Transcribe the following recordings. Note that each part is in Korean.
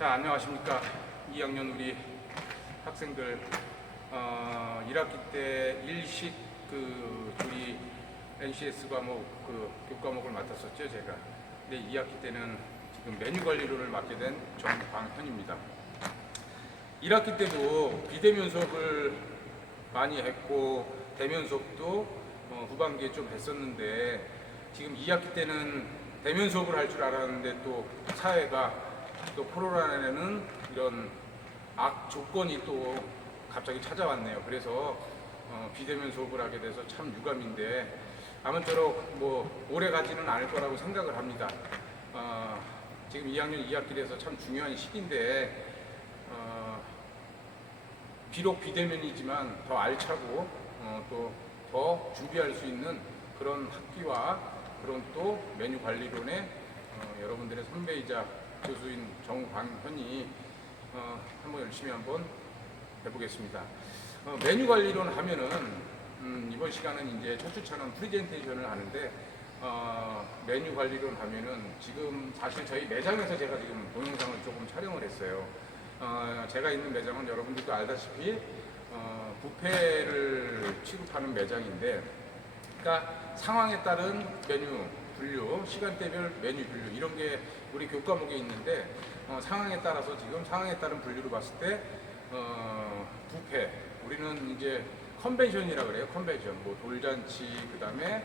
자, 안녕하십니까. 2학년 우리 학생들 1학기 때 일식 우리 NCS 과목 교과목을 맡았었죠, 제가. 근데 2학기 때는 지금 메뉴 관리론을 맡게 된 정광현입니다. 1학기 때도 비대면 수업을 많이 했고 대면 수업도 후반기에 좀 했었는데, 지금 2학기 때는 대면 수업을 할 줄 알았는데 또 사회가 또 코로나에는 이런 조건이 또 갑자기 찾아왔네요. 그래서 비대면 수업을 하게 돼서 참 유감인데, 아무쪼록 오래 가지는 않을 거라고 생각을 합니다. 지금 2학년 2학기라서 참 중요한 시기인데, 비록 비대면이지만 더 알차고 또 더 준비할 수 있는 그런 학기와 그런 또 메뉴 관리론에 여러분들의 선배이자 교수인 정광현이 한번 열심히 한번 해보겠습니다. 메뉴 관리론 하면은 이번 시간은 이제 첫 주차는 프리젠테이션을 하는데, 메뉴 관리론 하면은 지금 사실 저희 매장에서 제가 지금 동영상을 조금 촬영을 했어요. 제가 있는 매장은 여러분들도 알다시피 뷔페를 취급하는 매장인데, 그러니까 상황에 따른 메뉴 분류, 시간대별 메뉴 분류 이런 게 우리 교과목에 있는데, 상황에 따라서 지금 상황에 따른 분류로 봤을 때 뷔페, 우리는 이제 컨벤션이라 그래요. 컨벤션, 돌잔치, 그다음에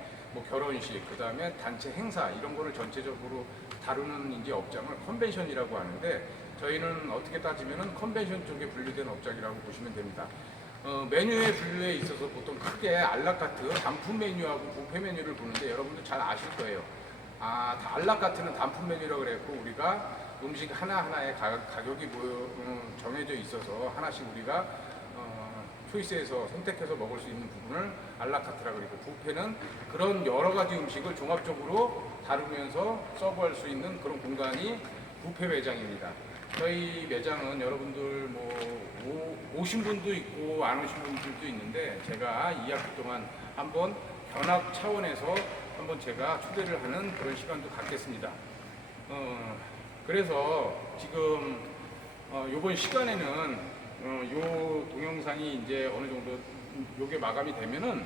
결혼식, 그다음에 단체 행사 이런 거를 전체적으로 다루는 이제 업장을 컨벤션이라고 하는데, 저희는 어떻게 따지면은 컨벤션 쪽에 분류된 업장이라고 보시면 됩니다. 메뉴의 분류에 있어서 보통 크게 알라카트, 단품 메뉴하고 뷔페 메뉴를 보는데, 여러분들 잘 아실 거예요. 알라카트는 단품 메뉴라고 그랬고, 우리가 음식 하나하나의 가격이 정해져 있어서 하나씩 우리가 초이스해서 선택해서 먹을 수 있는 부분을 알라카트라고 그러고, 뷔페는 그런 여러 가지 음식을 종합적으로 다루면서 서브할 수 있는 그런 공간이 뷔페 매장입니다. 저희 매장은 여러분들 오신 분도 있고 안 오신 분들도 있는데, 제가 2학기 동안 한번 견학 차원에서 한번 제가 초대를 하는 그런 시간도 갖겠습니다. 그래서 지금 요번 시간에는 요 동영상이 이제 어느 정도 요게 마감이 되면은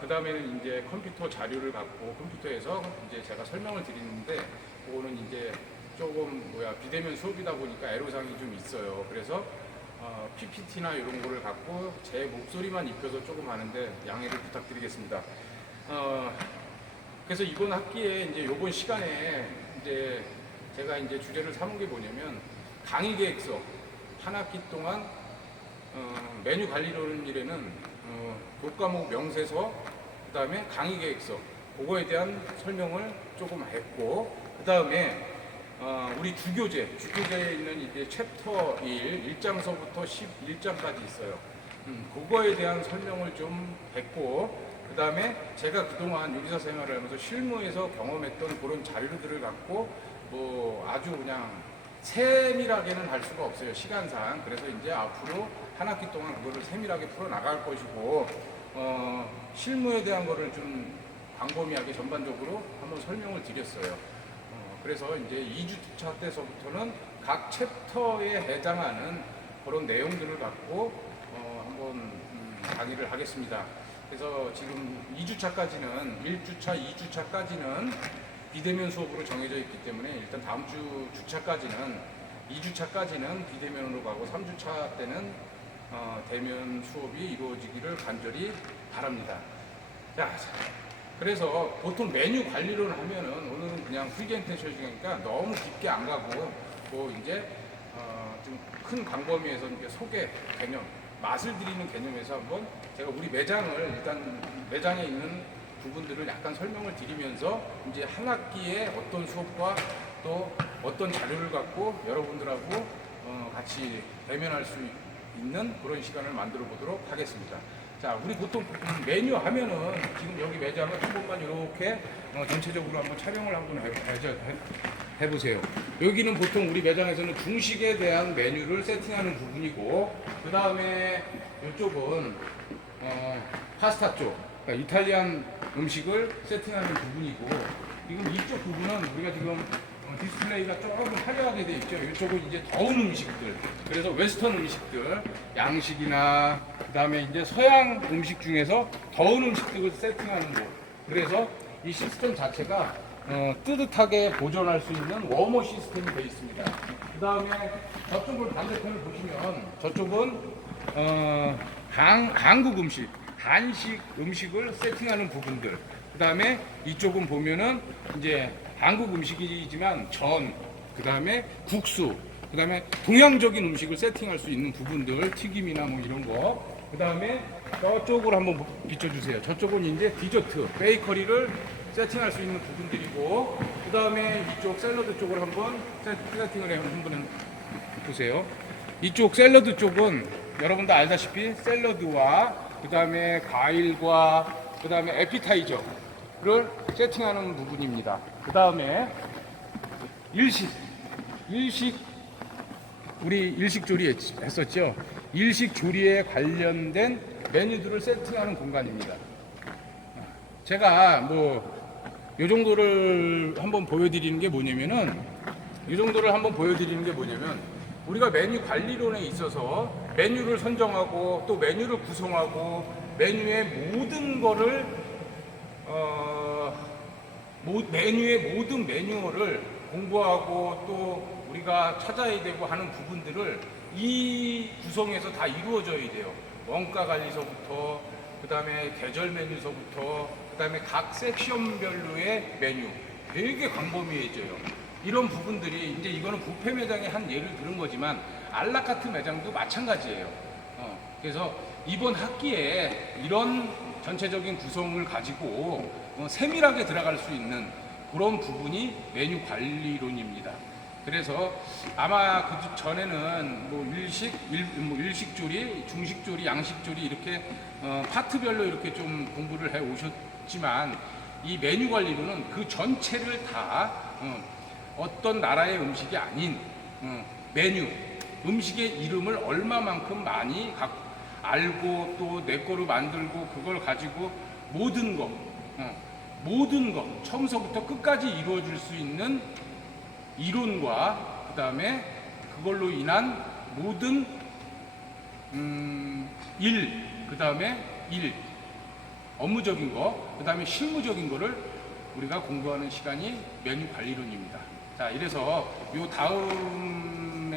그 다음에는 이제 컴퓨터 자료를 갖고 컴퓨터에서 이제 제가 설명을 드리는데, 그거는 이제 조금 비대면 수업이다 보니까 애로사항이 좀 있어요. 그래서 PPT나 이런 거를 갖고 제 목소리만 입혀서 조금 하는데 양해를 부탁드리겠습니다. 그래서 이번 학기에 이제 요번 시간에 이제 제가 이제 주제를 삼은 게 뭐냐면, 강의 계획서 한 학기 동안 메뉴 관리론이라는 교과목 명세서, 그 다음에 강의 계획서, 그거에 대한 설명을 조금 했고, 그 다음에 우리 주교재에 있는 이제 챕터 1장서부터 11장까지 있어요. 그거에 대한 설명을 좀 했고, 그 다음에 제가 그동안 요리사 생활을 하면서 실무에서 경험했던 그런 자료들을 갖고 아주 그냥 세밀하게는 할 수가 없어요, 시간상. 그래서 이제 앞으로 한 학기 동안 그거를 세밀하게 풀어나갈 것이고, 실무에 대한 거를 좀 광범위하게 전반적으로 한번 설명을 드렸어요. 그래서 이제 2주차 때서부터는 각 챕터에 해당하는 그런 내용들을 갖고 한번 강의를 하겠습니다. 그래서 지금 2주차까지는 1주차, 2주차까지는 비대면 수업으로 정해져 있기 때문에, 일단 다음 주 주차까지는 2주차까지는 비대면으로 가고 3주차 때는 대면 수업이 이루어지기를 간절히 바랍니다. 자, 그래서 보통 메뉴 관리론 하면은, 오늘은 그냥 프리젠테이션이니까 너무 깊게 안 가고 이제 좀 큰 광범위에서 이제 소개 개념, 맛을 드리는 개념에서 한번 제가 우리 매장을, 일단 매장에 있는 부분들을 약간 설명을 드리면서 이제 한 학기에 어떤 수업과 또 어떤 자료를 갖고 여러분들하고 같이 대면할 수 있는 그런 시간을 만들어 보도록 하겠습니다. 자, 우리 보통 메뉴 하면은 지금 여기 매장을 한 번만 이렇게 전체적으로 한번 촬영을 한번 해보세요. 여기는 보통 우리 매장에서는 중식에 대한 메뉴를 세팅하는 부분이고, 그 다음에 이쪽은 파스타 쪽, 그러니까 이탈리안 음식을 세팅하는 부분이고, 지금 이쪽 부분은 우리가 지금 디스플레이가 조금 화려하게 되어 있죠. 이쪽은 이제 더운 음식들, 그래서 웨스턴 음식들, 양식이나 그다음에 이제 서양 음식 중에서 더운 음식들을 세팅하는 곳. 그래서 이 시스템 자체가 뜨뜻하게 보존할 수 있는 워머 시스템이 되어 있습니다. 그다음에 저쪽을 반대편을 보시면 저쪽은 한국 음식, 한식 음식을 세팅하는 부분들. 그다음에 이쪽은 보면은 이제 한국 음식이지만 전, 그다음에 국수, 그다음에 동양적인 음식을 세팅할 수 있는 부분들, 튀김이나 뭐 이런 거. 그다음에 저쪽으로 한번 비춰주세요. 저쪽은 이제 디저트, 베이커리를 세팅할 수 있는 부분들이고, 그다음에 이쪽 샐러드 쪽을 한번 세팅을 한번 보세요. 이쪽 샐러드 쪽은 여러분도 알다시피 샐러드와 그다음에 과일과 그다음에 에피타이저를 세팅하는 부분입니다. 그다음에 일식 우리 일식 조리 했었죠. 일식 조리에 관련된 메뉴들을 세팅하는 공간입니다. 제가 뭐 이 정도를 한번 보여드리는 게 뭐냐면은 우리가 메뉴 관리론에 있어서 메뉴를 선정하고 또 메뉴를 구성하고 메뉴의 모든 거를 메뉴의 모든 매뉴얼을 공부하고 또 우리가 찾아야 되고 하는 부분들을 이 구성에서 다 이루어져야 돼요. 원가 관리서부터 그다음에 계절 메뉴서부터 그다음에 각 섹션별로의 메뉴 되게 광범위해져요. 이런 부분들이 이제 이거는 뷔페 매장의 한 예를 들은 거지만 알라카트 매장도 마찬가지예요. 그래서 이번 학기에 이런 전체적인 구성을 가지고 세밀하게 들어갈 수 있는 그런 부분이 메뉴 관리론입니다. 그래서 아마 그 전에는 뭐 일식 조리, 중식 조리, 양식 조리 이렇게 파트별로 이렇게 좀 공부를 해 오셨지만 이 메뉴 관리론은 그 전체를 다 어떤 나라의 음식이 아닌 메뉴, 음식의 이름을 얼마만큼 많이 알고 또 내 거로 만들고 그걸 가지고 모든 것 처음서부터 끝까지 이루어질 수 있는 이론과 그 다음에 그걸로 인한 모든 업무적인 거, 그 다음에 실무적인 거를 우리가 공부하는 시간이 메뉴 관리론입니다. 자, 이래서 요 다음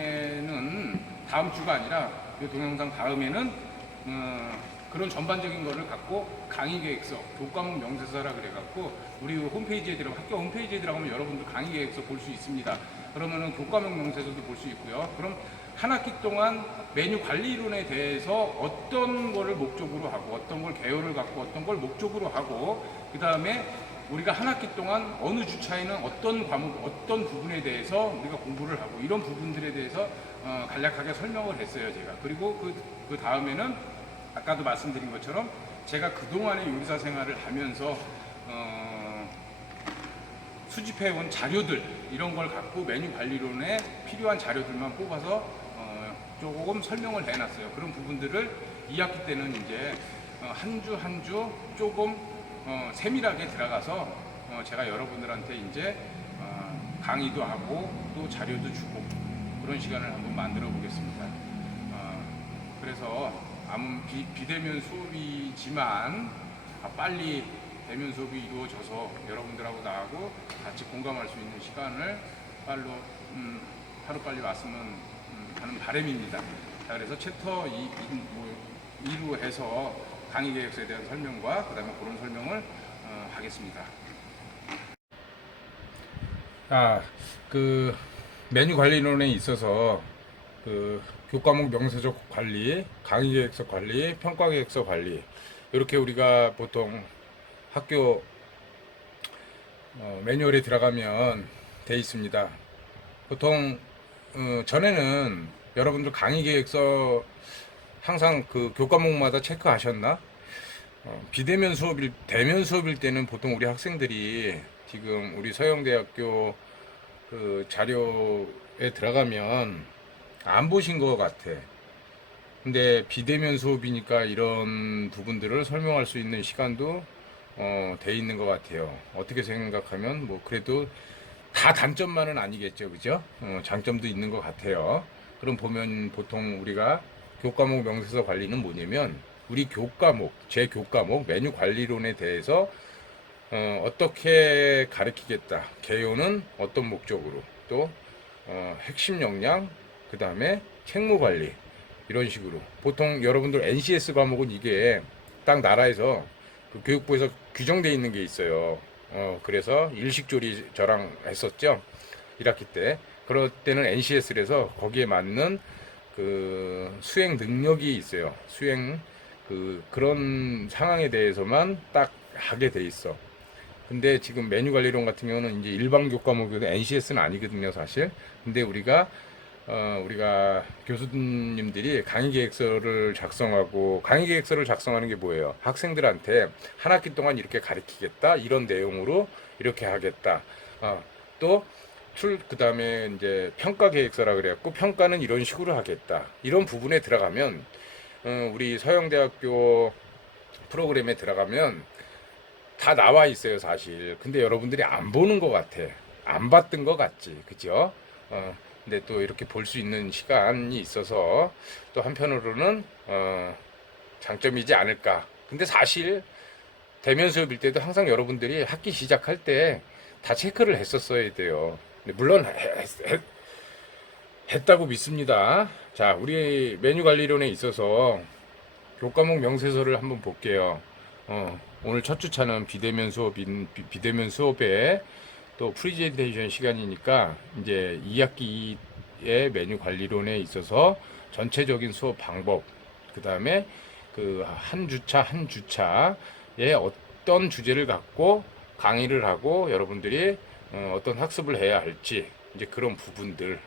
주가 아니라 요 동영상 다음에는 그런 전반적인 거를 갖고 강의 계획서, 교과목 명세서라 그래갖고 우리 학교 홈페이지에 들어가면 여러분들 강의 계획서 볼 수 있습니다. 그러면은 교과목 명세서도 볼 수 있고요. 그럼 한 학기 동안 메뉴 관리론에 대해서 어떤 거를 목적으로 하고 어떤 걸 개요를 갖고 어떤 걸 목적으로 하고 그 다음에 우리가 한 학기 동안 어느 주차에는 어떤 과목, 어떤 부분에 대해서 우리가 공부를 하고 이런 부분들에 대해서 간략하게 설명을 했어요, 제가. 그리고 그 다음에는 아까도 말씀드린 것처럼 제가 그동안의 요리사 생활을 하면서 수집해온 자료들 이런 걸 갖고 메뉴 관리론에 필요한 자료들만 뽑아서 조금 설명을 해놨어요. 그런 부분들을 2학기 때는 이제 한 주 조금 세밀하게 들어가서 제가 여러분들한테 이제 강의도 하고 또 자료도 주고 그런 시간을 한번 만들어 보겠습니다. 그래서 비대면 수업이지만 빨리 대면 수업이 이루어져서 여러분들하고 나하고 같이 공감할 수 있는 시간을 하루빨리 왔으면 하는 바람입니다. 자, 그래서 챕터 2로 해서 강의 계획서에 대한 설명과 그 다음에 그런 설명을 하겠습니다. 그 메뉴 관리론에 있어서 그 교과목 명세적 관리, 강의 계획서 관리, 평가 계획서 관리 이렇게 우리가 보통 학교 매뉴얼에 들어가면 돼 있습니다. 보통 전에는 여러분들 강의 계획서 항상 그 교과목마다 체크하셨나? 비대면 대면 수업일 때는 보통 우리 학생들이 지금 우리 서영대학교 그 자료에 들어가면 안 보신 것 같아. 근데 비대면 수업이니까 이런 부분들을 설명할 수 있는 시간도 돼 있는 것 같아요. 어떻게 생각하면 뭐 그래도 다 다 단점만은 아니겠죠, 그죠? 장점도 있는 것 같아요. 그럼 보면 보통 우리가 교과목 명세서 관리는 뭐냐면 우리 교과목, 제 교과목 메뉴 관리론에 대해서 어떻게 가르치겠다. 개요는 어떤 목적으로, 또 핵심 역량, 그 다음에 책무 관리, 이런 식으로. 보통 여러분들 NCS 과목은 이게 딱 나라에서 그 교육부에서 규정되어 있는 게 있어요. 그래서 일식조리 저랑 했었죠. 1학기 때. 그럴 때는 NCS에서 거기에 맞는 그 수행 능력이 있어요. 수행 그런 상황에 대해서만 딱 하게 돼 있어. 근데 지금 메뉴 관리론 같은 경우는 이제 일반 교과목에도 NCS는 아니거든요, 사실. 근데 우리가 교수님들이 강의 계획서를 작성하고, 강의 계획서를 작성하는 게 뭐예요? 학생들한테 한 학기 동안 이렇게 가르치겠다, 이런 내용으로 이렇게 하겠다. 또 그 다음에 이제 평가 계획서라 그래갖고 평가는 이런 식으로 하겠다. 이런 부분에 들어가면 우리 서영대학교 프로그램에 들어가면 다 나와 있어요, 사실. 근데 여러분들이 안 보는 것 같아. 안 봤던 것 같지, 그죠? 근데 또 이렇게 볼 수 있는 시간이 있어서 또 한편으로는 장점이지 않을까. 근데 사실 대면 수업일 때도 항상 여러분들이 학기 시작할 때 다 체크를 했었어야 돼요. 물론 했다고 믿습니다. 자, 우리 메뉴 관리론에 있어서 교과목 명세서를 한번 볼게요. 오늘 첫 주차는 비대면 수업에 또 프리젠테이션 시간이니까 이제 2학기의 메뉴 관리론에 있어서 전체적인 수업 방법, 그 다음에 그 한 주차 한 주차에 어떤 주제를 갖고 강의를 하고 여러분들이 어떤 학습을 해야 할지, 이제 그런 부분들에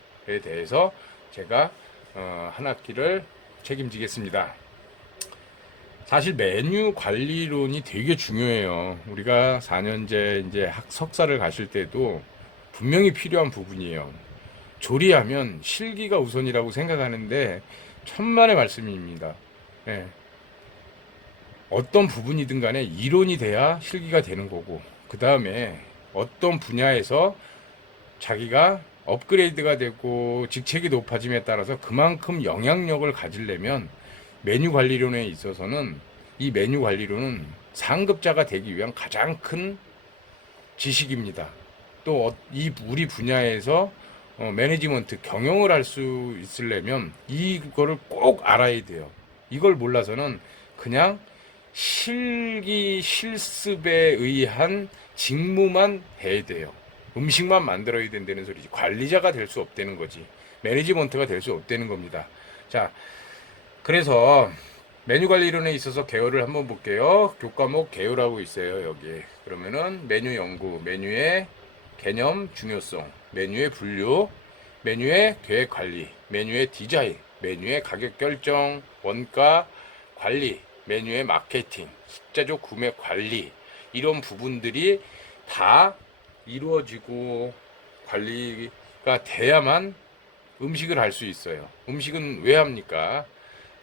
대해서 제가 한 학기를 책임지겠습니다. 사실 메뉴 관리론이 되게 중요해요. 우리가 4년제 이제 석사를 가실 때도 분명히 필요한 부분이에요. 조리하면 실기가 우선이라고 생각하는데 천만의 말씀입니다. 예. 어떤 부분이든 간에 이론이 돼야 실기가 되는 거고, 그 다음에 어떤 분야에서 자기가 업그레이드가 되고 직책이 높아짐에 따라서 그만큼 영향력을 가지려면 메뉴 관리론에 있어서는, 이 메뉴 관리론은 상급자가 되기 위한 가장 큰 지식입니다. 또 우리 분야에서 매니지먼트 경영을 할 수 있으려면 이거를 꼭 알아야 돼요. 이걸 몰라서는 그냥 실습에 의한 직무만 해야 돼요. 음식만 만들어야 된다는 소리지. 관리자가 될 수 없다는 거지. 매니지먼트가 될 수 없다는 겁니다. 자, 그래서 메뉴 관리 이론에 있어서 개요를 한번 볼게요. 교과목 개요라고 있어요, 여기. 그러면은 메뉴 연구, 메뉴의 개념 중요성, 메뉴의 분류, 메뉴의 계획 관리, 메뉴의 디자인, 메뉴의 가격 결정, 원가 관리, 메뉴의 마케팅, 숫자적 구매 관리, 이런 부분들이 다 이루어지고 관리가 돼야만 음식을 할 수 있어요. 음식은 왜 합니까?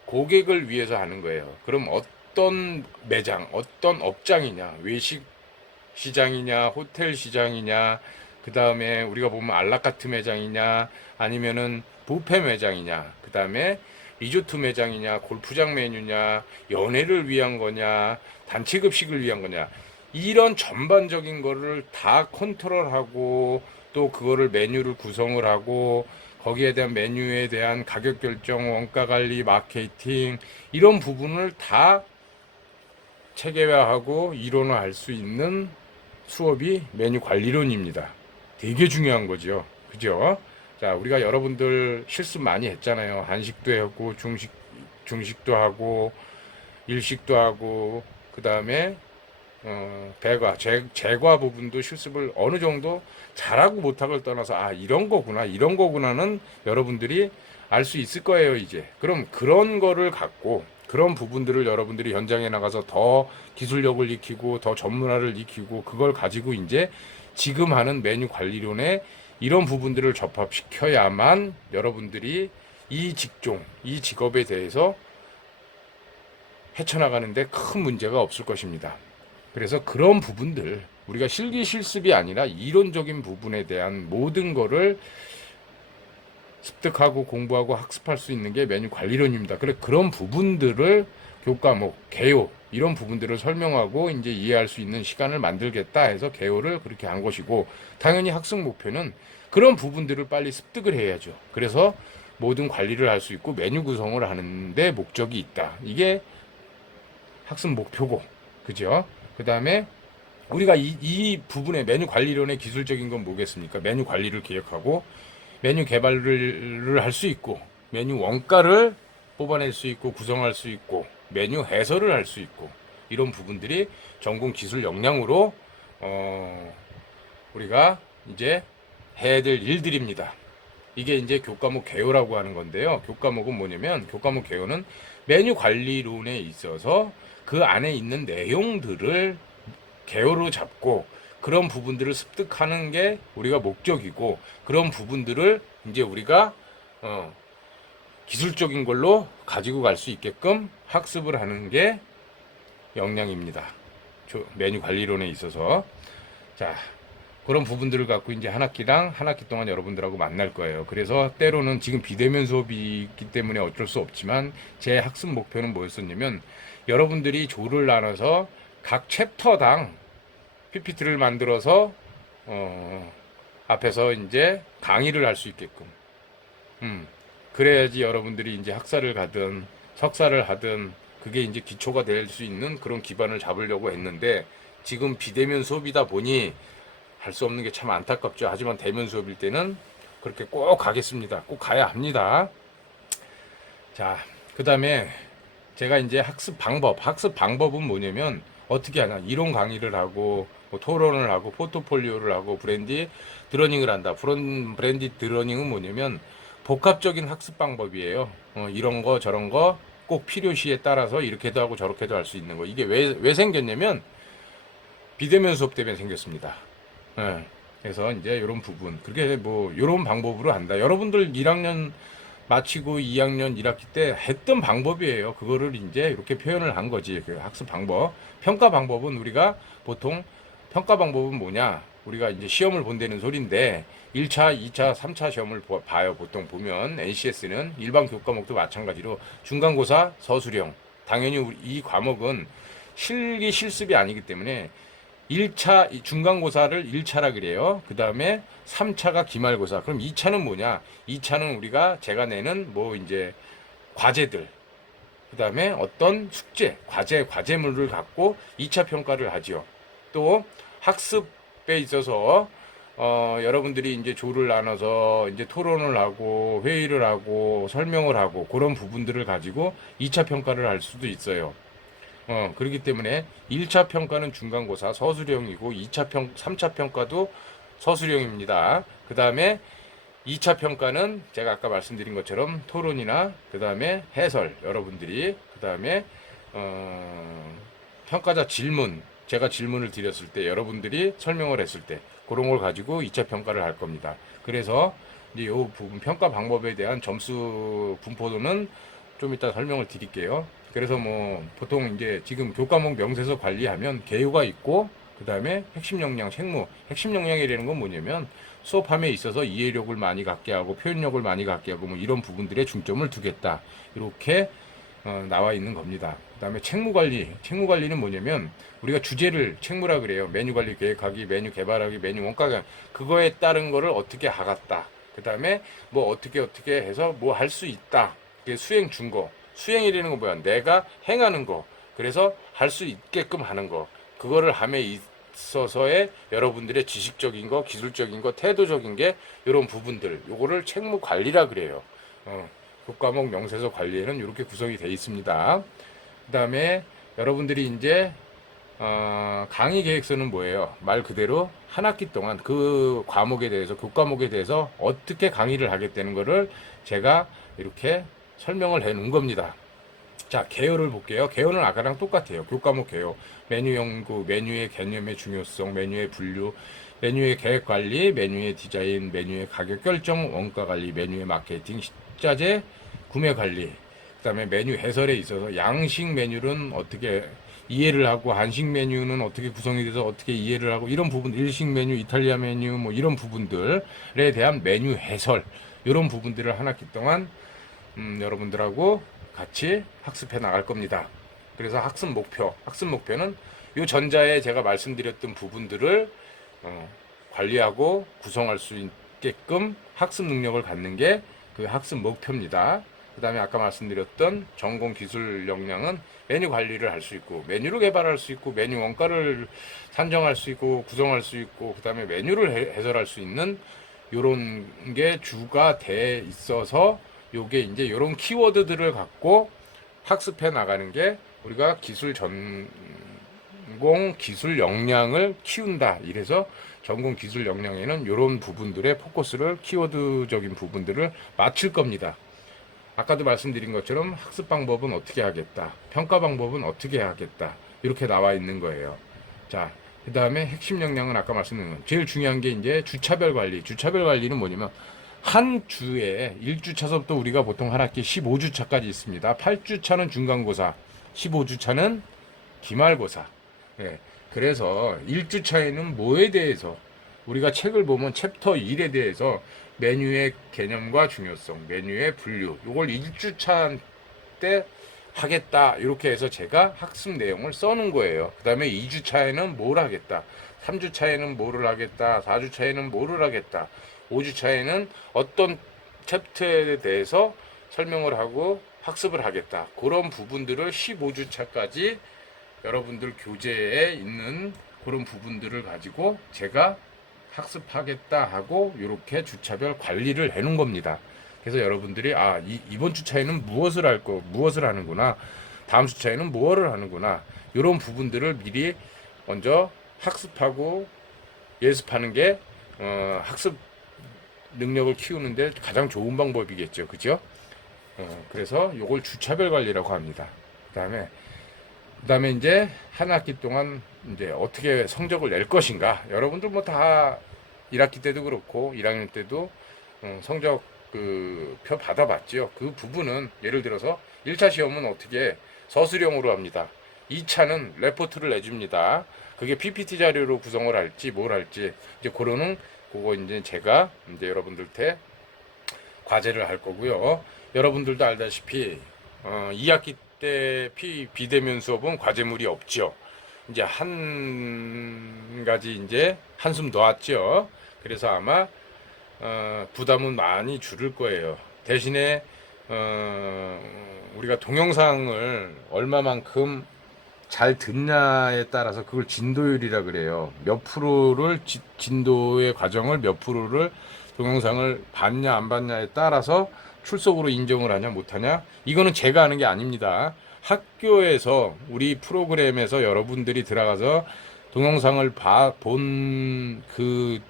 고객을 위해서 하는 거예요. 그럼 어떤 매장, 어떤 업장이냐, 외식 시장이냐, 호텔 시장이냐, 그 다음에 우리가 보면 알라카트 매장이냐, 아니면은 뷔페 매장이냐, 그 다음에 리조트 매장이냐, 골프장 메뉴냐, 연애를 위한 거냐, 단체 급식을 위한 거냐, 이런 전반적인 거를 다 컨트롤하고 또 그거를 메뉴를 구성을 하고 거기에 대한 메뉴에 대한 가격 결정, 원가 관리, 마케팅, 이런 부분을 다 체계화하고 이론화할 수 있는 수업이 메뉴 관리론입니다. 되게 중요한 거죠. 그죠? 자, 우리가 여러분들 실습 많이 했잖아요. 한식도 하고 중식도 하고 일식도 하고, 그 다음에 배과, 제과 부분도 실습을 어느 정도 잘하고 못하고를 떠나서 이런 거구나는 여러분들이 알 수 있을 거예요, 이제. 그럼 그런 거를 갖고, 그런 부분들을 여러분들이 현장에 나가서 더 기술력을 익히고 더 전문화를 익히고, 그걸 가지고 이제 지금 하는 메뉴 관리론에 이런 부분들을 접합시켜야만 여러분들이 이 직종, 이 직업에 대해서 헤쳐나가는데 큰 문제가 없을 것입니다. 그래서 그런 부분들, 우리가 실기 실습이 아니라 이론적인 부분에 대한 모든 거를 습득하고 공부하고 학습할 수 있는 게 메뉴 관리론입니다. 그래 그런 부분들을 교과목, 개요 이런 부분들을 설명하고 이제 이해할 수 있는 시간을 만들겠다 해서 개요를 그렇게 한 것이고, 당연히 학습 목표는 그런 부분들을 빨리 습득을 해야죠. 그래서 모든 관리를 할 수 있고 메뉴 구성을 하는데 목적이 있다. 이게 학습 목표고, 그죠? 그 다음에 우리가 이 부분의 메뉴 관리론의 기술적인 건 뭐겠습니까? 메뉴 관리를 기획하고 메뉴 개발을 할 수 있고 메뉴 원가를 뽑아낼 수 있고 구성할 수 있고 메뉴 해설을 할 수 있고, 이런 부분들이 전공 기술 역량으로 우리가 이제 해야 될 일들입니다. 이게 이제 교과목 개요라고 하는 건데요. 교과목은 뭐냐면, 교과목 개요는 메뉴 관리론에 있어서 그 안에 있는 내용들을 개요로 잡고 그런 부분들을 습득하는 게 우리가 목적이고, 그런 부분들을 이제 우리가 기술적인 걸로 가지고 갈 수 있게끔 학습을 하는 게 역량입니다. 메뉴 관리론에 있어서. 자, 그런 부분들을 갖고 이제 한 학기 동안 여러분들하고 만날 거예요. 그래서 때로는 지금 비대면 수업이 있기 때문에 어쩔 수 없지만, 제 학습 목표는 뭐였었냐면, 여러분들이 조를 나눠서 각 챕터당 PPT를 만들어서 앞에서 이제 강의를 할 수 있게끔. 그래야지 여러분들이 이제 학사를 가든 석사를 하든 그게 이제 기초가 될 수 있는 그런 기반을 잡으려고 했는데, 지금 비대면 수업이다 보니 할 수 없는 게 참 안타깝죠. 하지만 대면 수업일 때는 그렇게 꼭 가겠습니다. 꼭 가야 합니다. 자, 그 다음에 제가 이제 학습 방법은 뭐냐면, 어떻게 하냐. 이론 강의를 하고, 뭐 토론을 하고, 포트폴리오를 하고, 브랜디 드러닝을 한다. 브랜디 드러닝은 뭐냐면, 복합적인 학습 방법이에요. 이런 거 저런 거 꼭 필요시에 따라서 이렇게도 하고 저렇게도 할 수 있는 거. 이게 왜 생겼냐면, 비대면 수업 때문에 생겼습니다. 그래서 이제 이런 부분, 그렇게 뭐 이런 방법으로 한다. 여러분들 1학년 마치고 2학년 1학기 때 했던 방법이에요. 그거를 이제 이렇게 표현을 한 거지. 그 학습 방법. 평가 방법은 우리가 보통, 평가 방법은 뭐냐? 우리가 이제 시험을 본다는 소리인데, 1차, 2차, 3차 시험을 봐요. 보통 보면 NCS는 일반 교과목도 마찬가지로 중간고사, 서술형. 당연히 이 과목은 실기 실습이 아니기 때문에 1차 중간고사를 1차라 그래요. 그 다음에 3차가 기말고사. 그럼 2차는 뭐냐? 2차는 우리가 제가 내는 뭐 이제 과제들, 그 다음에 어떤 숙제, 과제물을 갖고 2차 평가를 하죠. 또 학습에 있어서 여러분들이 이제 조를 나눠서 이제 토론을 하고 회의를 하고 설명을 하고 그런 부분들을 가지고 2차 평가를 할 수도 있어요. 그렇기 때문에 1차 평가는 중간고사 서술형이고 3차 평가도 서술형입니다. 그 다음에 2차 평가는 제가 아까 말씀드린 것처럼 토론이나 그 다음에 해설, 여러분들이 그 다음에 평가자 질문, 제가 질문을 드렸을 때 여러분들이 설명을 했을 때 그런 걸 가지고 2차 평가를 할 겁니다. 그래서 이제 이 부분 평가 방법에 대한 점수 분포도는 좀 이따 설명을 드릴게요. 그래서 뭐 보통 이제 지금 교과목 명세서 관리하면 개요가 있고, 그 다음에 핵심 역량, 핵심 역량이라는 건 뭐냐면 수업함에 있어서 이해력을 많이 갖게 하고 표현력을 많이 갖게 하고 뭐 이런 부분들에 중점을 두겠다, 이렇게 나와 있는 겁니다. 그 다음에 책무관리는 뭐냐면 우리가 주제를 책무라 그래요. 메뉴 관리 계획하기, 메뉴 개발하기, 메뉴 원가, 그거에 따른 거를 어떻게 하겠다. 그 다음에 뭐 어떻게 해서 뭐 할 수 있다. 그게 수행 준거. 수행이라는 건 뭐야? 내가 행하는 거. 그래서 할 수 있게끔 하는 거. 그거를 함에 있어서의 여러분들의 지식적인 거, 기술적인 거, 태도적인 게 이런 부분들. 요거를 책무 관리라 그래요. 교과목 명세서 관리에는 이렇게 구성이 되어 있습니다. 그 다음에 여러분들이 이제 강의 계획서는 뭐예요? 말 그대로 한 학기 동안 그 과목에 대해서, 교과목에 대해서 어떻게 강의를 하겠다는 거를 제가 이렇게 설명을 해 놓은 겁니다. 자, 개요를 볼게요. 개요는 아까랑 똑같아요. 교과목 개요. 메뉴 연구, 메뉴의 개념의 중요성, 메뉴의 분류, 메뉴의 계획 관리, 메뉴의 디자인, 메뉴의 가격 결정, 원가 관리, 메뉴의 마케팅, 식자재, 구매 관리. 그 다음에 메뉴 해설에 있어서 양식 메뉴는 어떻게, 이해를 하고, 한식 메뉴는 어떻게 구성이 돼서 어떻게 이해를 하고, 이런 부분, 일식 메뉴, 이탈리아 메뉴, 뭐 이런 부분들에 대한 메뉴 해설, 이런 부분들을 한 학기 동안 여러분들하고 같이 학습해 나갈 겁니다. 그래서 학습 목표는 요 전자에 제가 말씀드렸던 부분들을 관리하고 구성할 수 있게끔 학습 능력을 갖는 게 그 학습 목표입니다. 그 다음에 아까 말씀드렸던 전공 기술 역량은 메뉴 관리를 할 수 있고, 메뉴를 개발할 수 있고, 메뉴 원가를 산정할 수 있고, 구성할 수 있고, 그 다음에 메뉴를 해설할 수 있는 요런 게 주가 돼 있어서, 요게 이제 요런 키워드들을 갖고 학습해 나가는 게 우리가 전공 기술 역량을 키운다. 이래서 전공 기술 역량에는 이런 부분들의 포커스를, 키워드적인 부분들을 맞출 겁니다. 아까도 말씀드린 것처럼 학습 방법은 어떻게 하겠다, 평가 방법은 어떻게 하겠다, 이렇게 나와 있는 거예요. 자, 그 다음에 핵심 역량은 아까 말씀드린 건 제일 중요한 게 이제 주차별 관리. 주차별 관리는 뭐냐면 한 주에 1주차서부터 우리가 보통 한 학기 15주차까지 있습니다. 8주차는 중간고사, 15주차는 기말고사. 예. 그래서 1주차에는 뭐에 대해서 우리가 책을 보면 챕터 1에 대해서 메뉴의 개념과 중요성, 메뉴의 분류, 이걸 1주차 때 하겠다. 이렇게 해서 제가 학습 내용을 써는 거예요. 그 다음에 2주차에는 뭘 하겠다, 3주차에는 뭐를 하겠다, 4주차에는 뭐를 하겠다, 5주차에는 어떤 챕터에 대해서 설명을 하고 학습을 하겠다. 그런 부분들을 15주차까지 여러분들 교재에 있는 그런 부분들을 가지고 제가 학습하겠다 하고 이렇게 주차별 관리를 해놓은 겁니다. 그래서 여러분들이 이번 주차에는 무엇을 하는구나, 다음 주차에는 무엇을 하는구나, 이런 부분들을 미리 먼저 학습하고 예습하는 게 학습 능력을 키우는데 가장 좋은 방법이겠죠, 그죠? 그래서 이걸 주차별 관리라고 합니다. 그다음에 이제 한 학기 동안 이제 어떻게 성적을 낼 것인가. 여러분들 뭐 다 1학기 때도 그렇고 1학년 때도 성적 그 표 받아봤죠. 그 부분은 예를 들어서 1차 시험은 어떻게 서술형으로 합니다. 2차는 레포트를 내줍니다. 그게 PPT 자료로 구성을 할지 뭘 할지 이제 그거 이제 제가 이제 여러분들한테 과제를 할 거고요. 여러분들도 알다시피 2학기 때 비대면 수업은 과제물이 없죠. 이제 한 가지 이제 한숨 더 왔죠. 그래서 아마 부담은 많이 줄을 거예요. 대신에 우리가 동영상을 얼마만큼 잘 듣냐에 따라서 그걸 진도율이라 그래요. 몇 프로를 진도의 과정을 몇 프로를 동영상을 봤냐 안 봤냐에 따라서 출석으로 인정을 하냐 못하냐, 이거는 제가 하는 게 아닙니다. 학교에서 우리 프로그램에서 여러분들이 들어가서 동영상을 본 그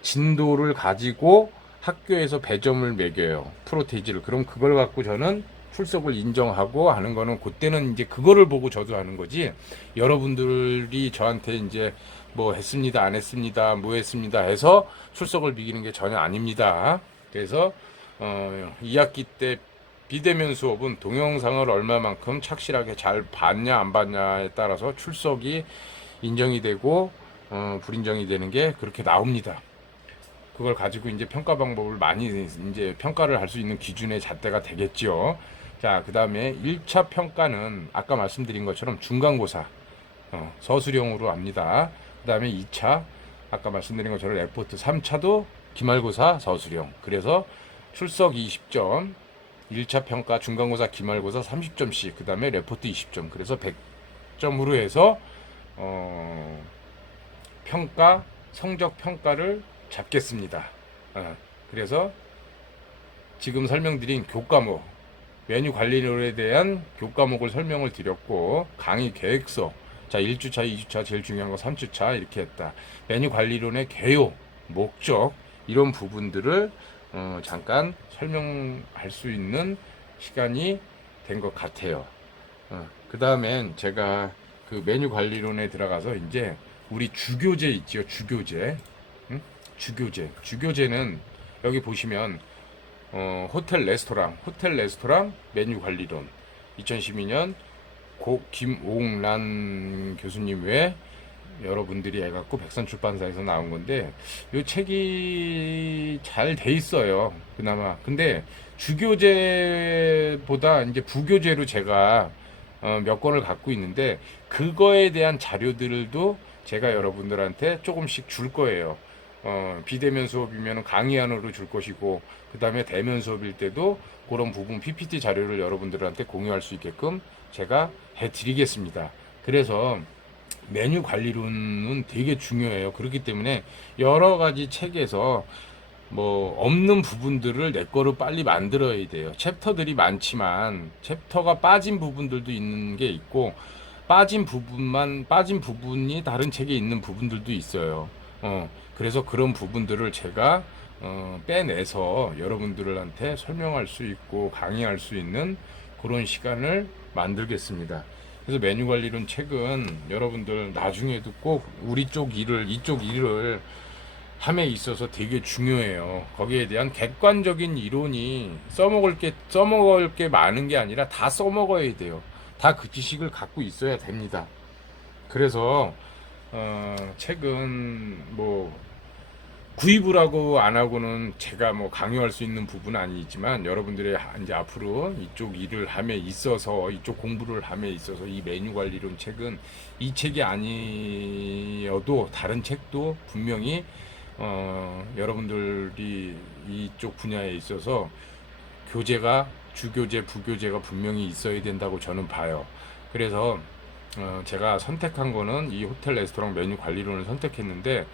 진도를 가지고 학교에서 배점을 매겨요. 프로테이지를. 그럼 그걸 갖고 저는 출석을 인정하고 하는 거는, 그때는 이제 그거를 보고 저도 하는 거지, 여러분들이 저한테 이제 뭐 했습니다, 안 했습니다, 뭐 했습니다 해서 출석을 매기는 게 전혀 아닙니다. 그래서 2학기 때 비대면 수업은 동영상을 얼마만큼 착실하게 잘 봤냐 안 봤냐에 따라서 출석이 인정이 되고 불인정이 되는 게 그렇게 나옵니다. 그걸 가지고 이제 평가 방법을 많이 이제 평가를 할 수 있는 기준의 잣대가 되겠죠. 자, 그 다음에 1차 평가는 아까 말씀드린 것처럼 중간고사 서술형으로 합니다. 그 다음에 2차 아까 말씀드린 것처럼 레포트, 3차도 기말고사 서술형. 그래서 출석 20점, 1차 평가 중간고사 기말고사 30점씩, 그 다음에 레포트 20점. 그래서 100점으로 해서 성적 평가를 잡겠습니다. 그래서 지금 설명드린 교과목, 메뉴 관리론에 대한 교과목을 설명을 드렸고, 강의 계획서, 자 1주차, 2주차, 제일 중요한 거 3주차 이렇게 했다. 메뉴 관리론의 개요, 목적, 이런 부분들을 잠깐 설명할 수 있는 시간이 된 것 같아요. 그 다음엔 제가 그 메뉴 관리론에 들어가서 이제 우리 주교재 있죠, 주교재. 주교재는 여기 보시면 호텔 레스토랑 메뉴 관리론 2012년 김옥란 교수님 외 여러분들이 해갖고 백선출판사에서 나온 건데, 이 책이 잘 돼 있어요. 그나마. 근데 주교재보다 이제 부교재로 제가 몇 권을 갖고 있는데, 그거에 대한 자료들도 제가 여러분들한테 조금씩 줄 거예요. 비대면 수업이면 강의안으로 줄 것이고, 그 다음에 대면 수업일 때도 그런 부분 PPT 자료를 여러분들한테 공유할 수 있게끔 제가 해드리겠습니다. 그래서 메뉴 관리론은 되게 중요해요. 그렇기 때문에 여러 가지 책에서 뭐 없는 부분들을 내 거로 빨리 만들어야 돼요. 챕터들이 많지만 챕터가 빠진 부분들도 있는 게 있고, 빠진 부분이 다른 책에 있는 부분들도 있어요. 그래서 그런 부분들을 제가 빼내서 여러분들한테 설명할 수 있고 강의할 수 있는 그런 시간을 만들겠습니다. 그래서 메뉴 관리론 책은 여러분들 나중에도 꼭 이쪽 일을 함에 있어서 되게 중요해요. 거기에 대한 객관적인 이론이 써먹을 게 많은 게 아니라 다 써먹어야 돼요. 다 그 지식을 갖고 있어야 됩니다. 그래서 책은 뭐 구입을 하고 안 하고는 제가 뭐 강요할 수 있는 부분은 아니지만, 여러분들의 이제 앞으로 이쪽 일을 함에 있어서, 이쪽 공부를 함에 있어서 이 메뉴 관리론 책은 이 책이 아니어도 다른 책도 분명히 여러분들이 이쪽 분야에 있어서 주교재, 부교재가 분명히 있어야 된다고 저는 봐요. 그래서 제가 선택한 거는 이 호텔 레스토랑 메뉴 관리론을 선택했는데,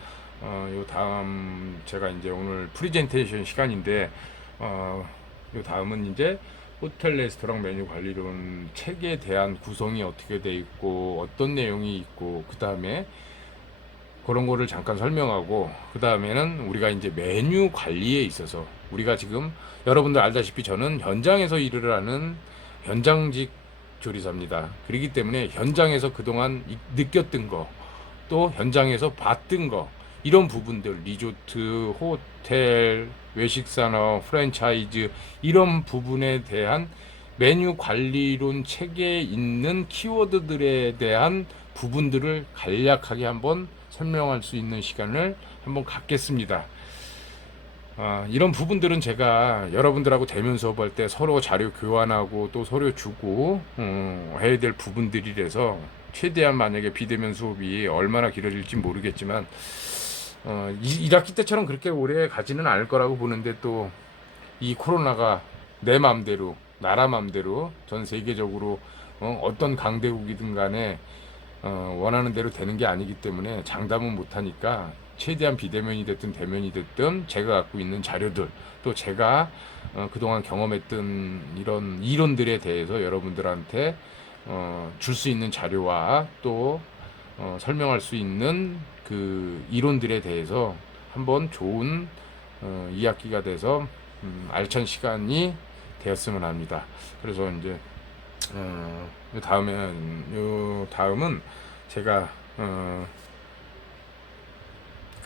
요 다음 제가 이제 오늘 프리젠테이션 시간인데, 요 다음은 이제 호텔 레스토랑 메뉴 관리론 책에 대한 구성이 어떻게 돼 있고 어떤 내용이 있고, 그 다음에 그런 거를 잠깐 설명하고, 그 다음에는 우리가 이제 메뉴 관리에 있어서, 우리가 지금 여러분들 알다시피 저는 현장에서 일을 하는 현장직 조리사입니다. 그렇기 때문에 현장에서 그동안 느꼈던 거, 또 현장에서 봤던 거, 이런 부분들, 리조트, 호텔, 외식산업, 프랜차이즈, 이런 부분에 대한 메뉴 관리론 책에 있는 키워드들에 대한 부분들을 간략하게 한번 설명할 수 있는 시간을 한번 갖겠습니다. 이런 부분들은 제가 여러분들하고 대면 수업할 때 서로 자료 교환하고 또 서로 주고 해야 될 부분들이라서, 최대한 만약에 비대면 수업이 얼마나 길어질지 모르겠지만 1학기 때처럼 그렇게 오래 가지는 않을 거라고 보는데, 또 이 코로나가 내 맘대로, 나라 맘대로 전 세계적으로 어떤 강대국이든 간에 원하는 대로 되는 게 아니기 때문에 장담은 못하니까, 최대한 비대면이 됐든 대면이 됐든 제가 갖고 있는 자료들, 또 제가 그동안 경험했던 이런 이론들에 대해서 여러분들한테 줄 수 있는 자료와 또 설명할 수 있는 그 이론들에 대해서 한번 좋은 2학기가 돼서 알찬 시간이 되었으면 합니다. 그래서 이제 다음은 제가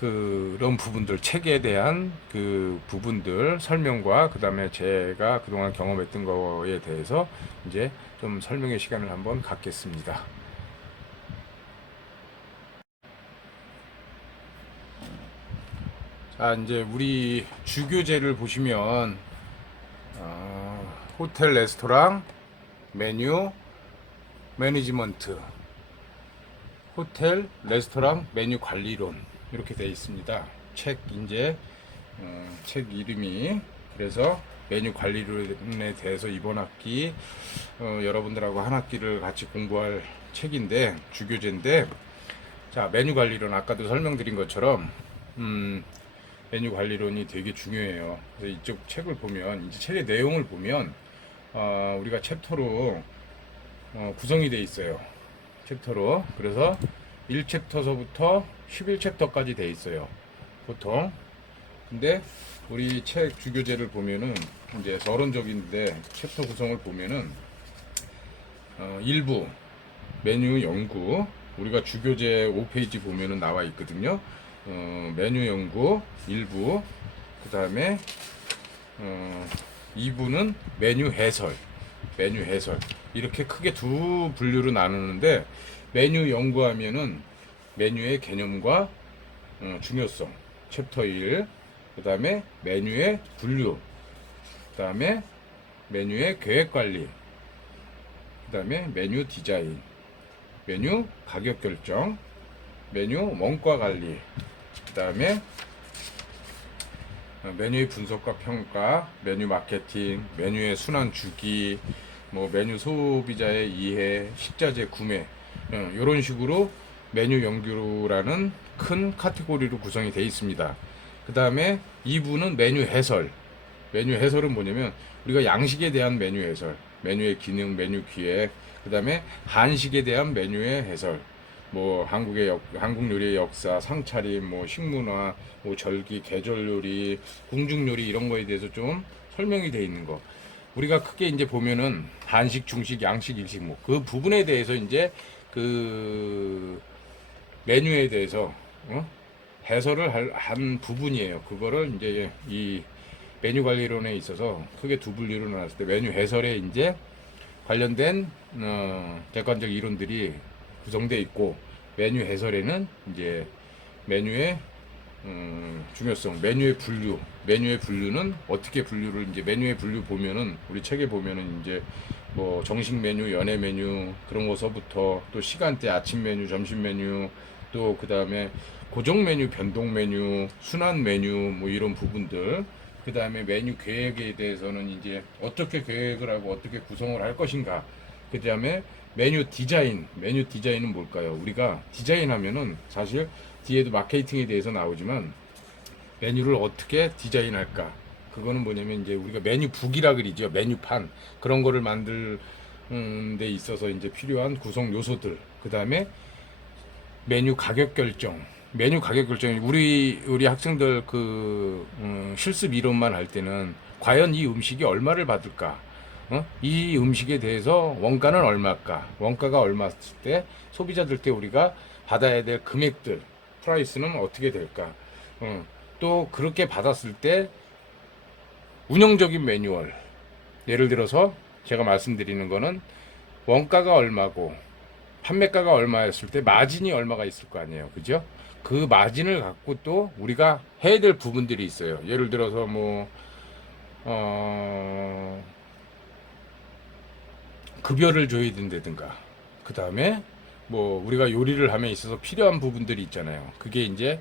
그런 부분들, 책에 대한 그 부분들 설명과, 그 다음에 제가 그동안 경험했던 거에 대해서 이제 좀 설명의 시간을 한번 갖겠습니다. 자, 이제 우리 주교재를 보시면 호텔 레스토랑 메뉴 매니지먼트, 호텔 레스토랑 메뉴 관리론, 이렇게 되어 있습니다. 책 이름이. 그래서 메뉴 관리론에 대해서 이번 학기 여러분들하고 한 학기를 같이 공부할 책인데, 주교재인데, 자, 메뉴 관리론 아까도 설명드린 것처럼 메뉴 관리론이 되게 중요해요. 그래서 이쪽 책을 보면, 이제 책의 내용을 보면 우리가 챕터로 구성이 되어 있어요. 챕터로. 그래서 1챕터서부터 11챕터까지 되어 있어요, 보통. 근데 우리 책 주교재를 보면은 이제 서론적인데, 챕터 구성을 보면은 1부 메뉴 연구, 우리가 주교재 5페이지 보면은 나와 있거든요. 메뉴 연구 1부, 그 다음에 2부는 메뉴 해설, 메뉴 해설 이렇게 크게 두 분류로 나누는데 메뉴 연구하면은 메뉴의 개념과 중요성 챕터 1, 그 다음에 메뉴의 분류, 그 다음에 메뉴의 계획관리, 그 다음에 메뉴 디자인, 메뉴 가격 결정, 메뉴 원가 관리, 그 다음에 메뉴의 분석과 평가, 메뉴 마케팅, 메뉴의 순환 주기, 뭐 메뉴 소비자의 이해, 식자재 구매, 이런 식으로 메뉴 연구라는 큰 카테고리로 구성이 되어 있습니다. 그 다음에 2부는 메뉴 해설. 메뉴 해설은 뭐냐면 우리가 양식에 대한 메뉴 해설, 메뉴의 기능, 메뉴 기획, 그 다음에 한식에 대한 메뉴의 해설, 뭐 한국 요리의 역사, 상차림, 뭐 식문화, 뭐 절기, 계절 요리, 궁중 요리 이런 거에 대해서 좀 설명이 되어 있는 거. 우리가 크게 이제 보면은 한식, 중식, 양식, 일식 뭐 그 부분에 대해서 이제 그 메뉴에 대해서 해설을 한 부분이에요. 그거를 이제 이 메뉴 관리론에 있어서 크게 두 분류로 나눴을 때 메뉴 해설에 이제 관련된 객관적 이론들이 구성되어 있고 메뉴 해설에는 이제 메뉴의 중요성, 메뉴의 분류는 어떻게 분류를 이제 메뉴의 분류 보면은 우리 책에 보면은 이제 뭐 정식 메뉴, 연회 메뉴 그런 거서부터 또 시간대, 아침 메뉴, 점심 메뉴 또 그 다음에 고정 메뉴, 변동 메뉴, 순환 메뉴 뭐 이런 부분들 그 다음에 메뉴 계획에 대해서는 이제 어떻게 계획을 하고 어떻게 구성을 할 것인가 그 다음에 메뉴 디자인은 뭘까요? 우리가 디자인하면은 사실 뒤에도 마케팅에 대해서 나오지만 메뉴를 어떻게 디자인할까? 그거는 뭐냐면 이제 우리가 메뉴북이라 그러죠. 메뉴판 그런 거를 만들 데 있어서 이제 필요한 구성 요소들. 그 다음에 메뉴 가격 결정. 메뉴 가격 결정이 우리 학생들 그 실습 이론만 할 때는 과연 이 음식이 얼마를 받을까? 이 음식에 대해서 원가는 얼마일까? 원가가 얼마일 때 소비자들께 우리가 받아야 될 금액들, 프라이스는 어떻게 될까? 또 그렇게 받았을 때 운영적인 매뉴얼. 예를 들어서 제가 말씀드리는 거는 원가가 얼마고 판매가가 얼마였을 때 마진이 얼마가 있을 거 아니에요. 그죠? 그 마진을 갖고 또 우리가 해야 될 부분들이 있어요. 예를 들어서 뭐 급여를 줘야 된다든가 그 다음에 뭐 우리가 요리를 함에 있어서 필요한 부분들이 있잖아요. 그게 이제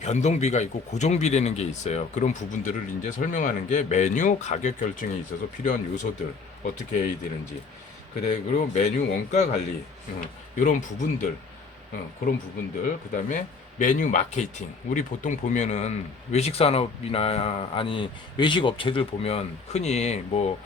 변동비가 있고 고정비라는 게 있어요. 그런 부분들을 이제 설명하는 게 메뉴 가격 결정에 있어서 필요한 요소들 어떻게 해야 되는지 그래 그리고 메뉴 원가 관리 이런 부분들 그런 부분들 그 다음에 메뉴 마케팅 우리 보통 보면은 외식 산업이나 아니 외식 업체들 보면 흔히 뭐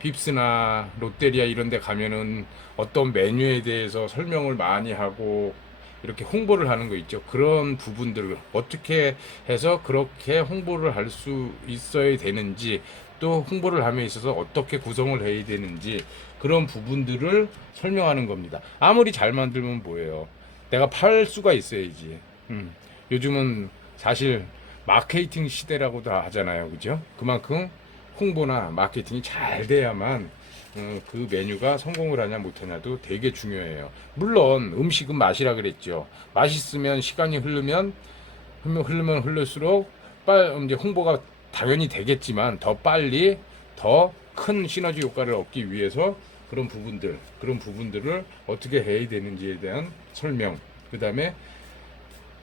빕스나 롯데리아 이런 데 가면은 어떤 메뉴에 대해서 설명을 많이 하고 이렇게 홍보를 하는 거 있죠. 그런 부분들을 어떻게 해서 그렇게 홍보를 할 수 있어야 되는지 또 홍보를 함에 있어서 어떻게 구성을 해야 되는지 그런 부분들을 설명하는 겁니다. 아무리 잘 만들면 뭐예요? 내가 팔 수가 있어야지. 요즘은 사실 마케팅 시대라고도 하잖아요. 그죠? 그만큼 홍보나 마케팅이 잘 돼야만 그 메뉴가 성공을 하냐 못하냐도 되게 중요해요. 물론 음식은 맛이라 그랬죠. 맛있으면 시간이 흐를수록 이제 홍보가 당연히 되겠지만 더 빨리 더 큰 시너지 효과를 얻기 위해서 그런 부분들을 어떻게 해야 되는지에 대한 설명. 그다음에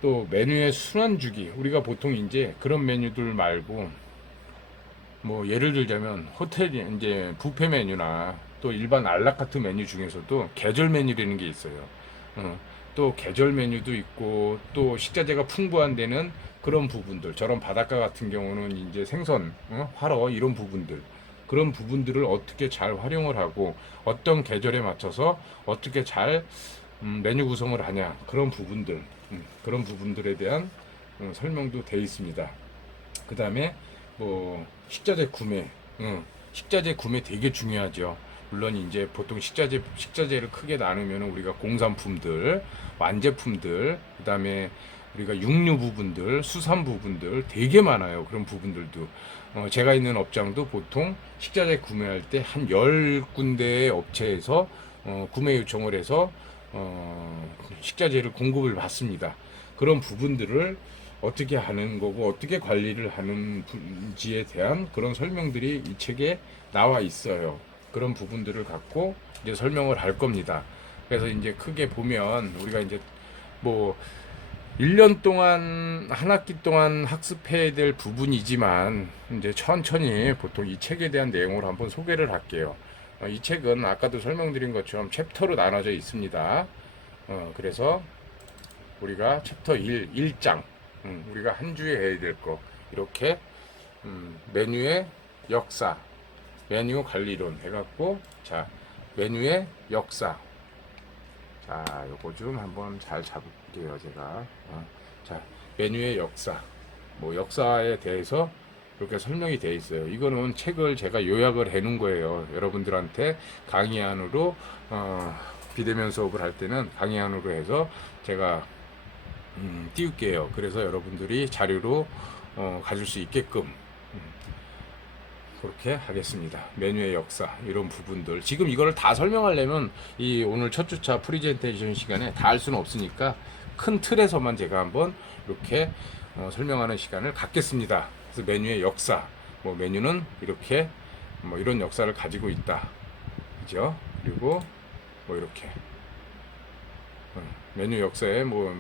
또 메뉴의 순환주기. 우리가 보통 이제 그런 메뉴들 말고 뭐 예를 들자면 호텔이 이제 뷔페 메뉴나 또 일반 알라카트 메뉴 중에서도 계절 메뉴라는 게 있어요. 또 계절 메뉴도 있고 또 식자재가 풍부한 데는 그런 부분들 저런 바닷가 같은 경우는 이제 생선, 활어 이런 부분들 그런 부분들을 어떻게 잘 활용을 하고 어떤 계절에 맞춰서 어떻게 잘 메뉴 구성을 하냐 그런 부분들에 대한 설명도 되어 있습니다. 그 다음에 뭐 식자재 구매 되게 중요하죠. 물론 이제 보통 식자재를 크게 나누면 우리가 공산품들, 완제품들, 그다음에 우리가 육류 부분들, 수산 부분들 되게 많아요. 그런 부분들도. 제가 있는 업장도 보통 식자재 구매할 때 한 10군데의 업체에서 구매 요청을 해서 식자재를 공급을 받습니다. 그런 부분들을 어떻게 하는 거고 어떻게 관리를 하는지에 대한 그런 설명들이 이 책에 나와 있어요. 그런 부분들을 갖고 이제 설명을 할 겁니다. 그래서 이제 크게 보면 우리가 이제 뭐 1년 동안 한 학기 동안 학습해야 될 부분이지만 이제 천천히 보통 이 책에 대한 내용을 한번 소개를 할게요. 이 책은 아까도 설명드린 것처럼 챕터로 나눠져 있습니다. 그래서 우리가 챕터 1장 우리가 한 주에 해야 될 거 이렇게 메뉴의 역사, 메뉴 관리론 해갖고 자 메뉴의 역사 자 요거 좀 한번 잘 잡을게요 제가 자 메뉴의 역사 뭐 역사에 대해서 이렇게 설명이 돼 있어요. 이거는 책을 제가 요약을 해 놓은 거예요. 여러분들한테 강의안으로 비대면 수업을 할 때는 강의안으로 해서 제가 띄울게요. 그래서 여러분들이 자료로 가질 수 있게끔 그렇게 하겠습니다. 메뉴의 역사 이런 부분들 지금 이거를 다 설명하려면 이 오늘 첫 주차 프리젠테이션 시간에 다 할 수는 없으니까 큰 틀에서만 제가 한번 이렇게 설명하는 시간을 갖겠습니다. 그래서 메뉴의 역사 뭐 메뉴는 이렇게 뭐 이런 역사를 가지고 있다. 그죠? 그리고 뭐 이렇게 메뉴 역사에 뭐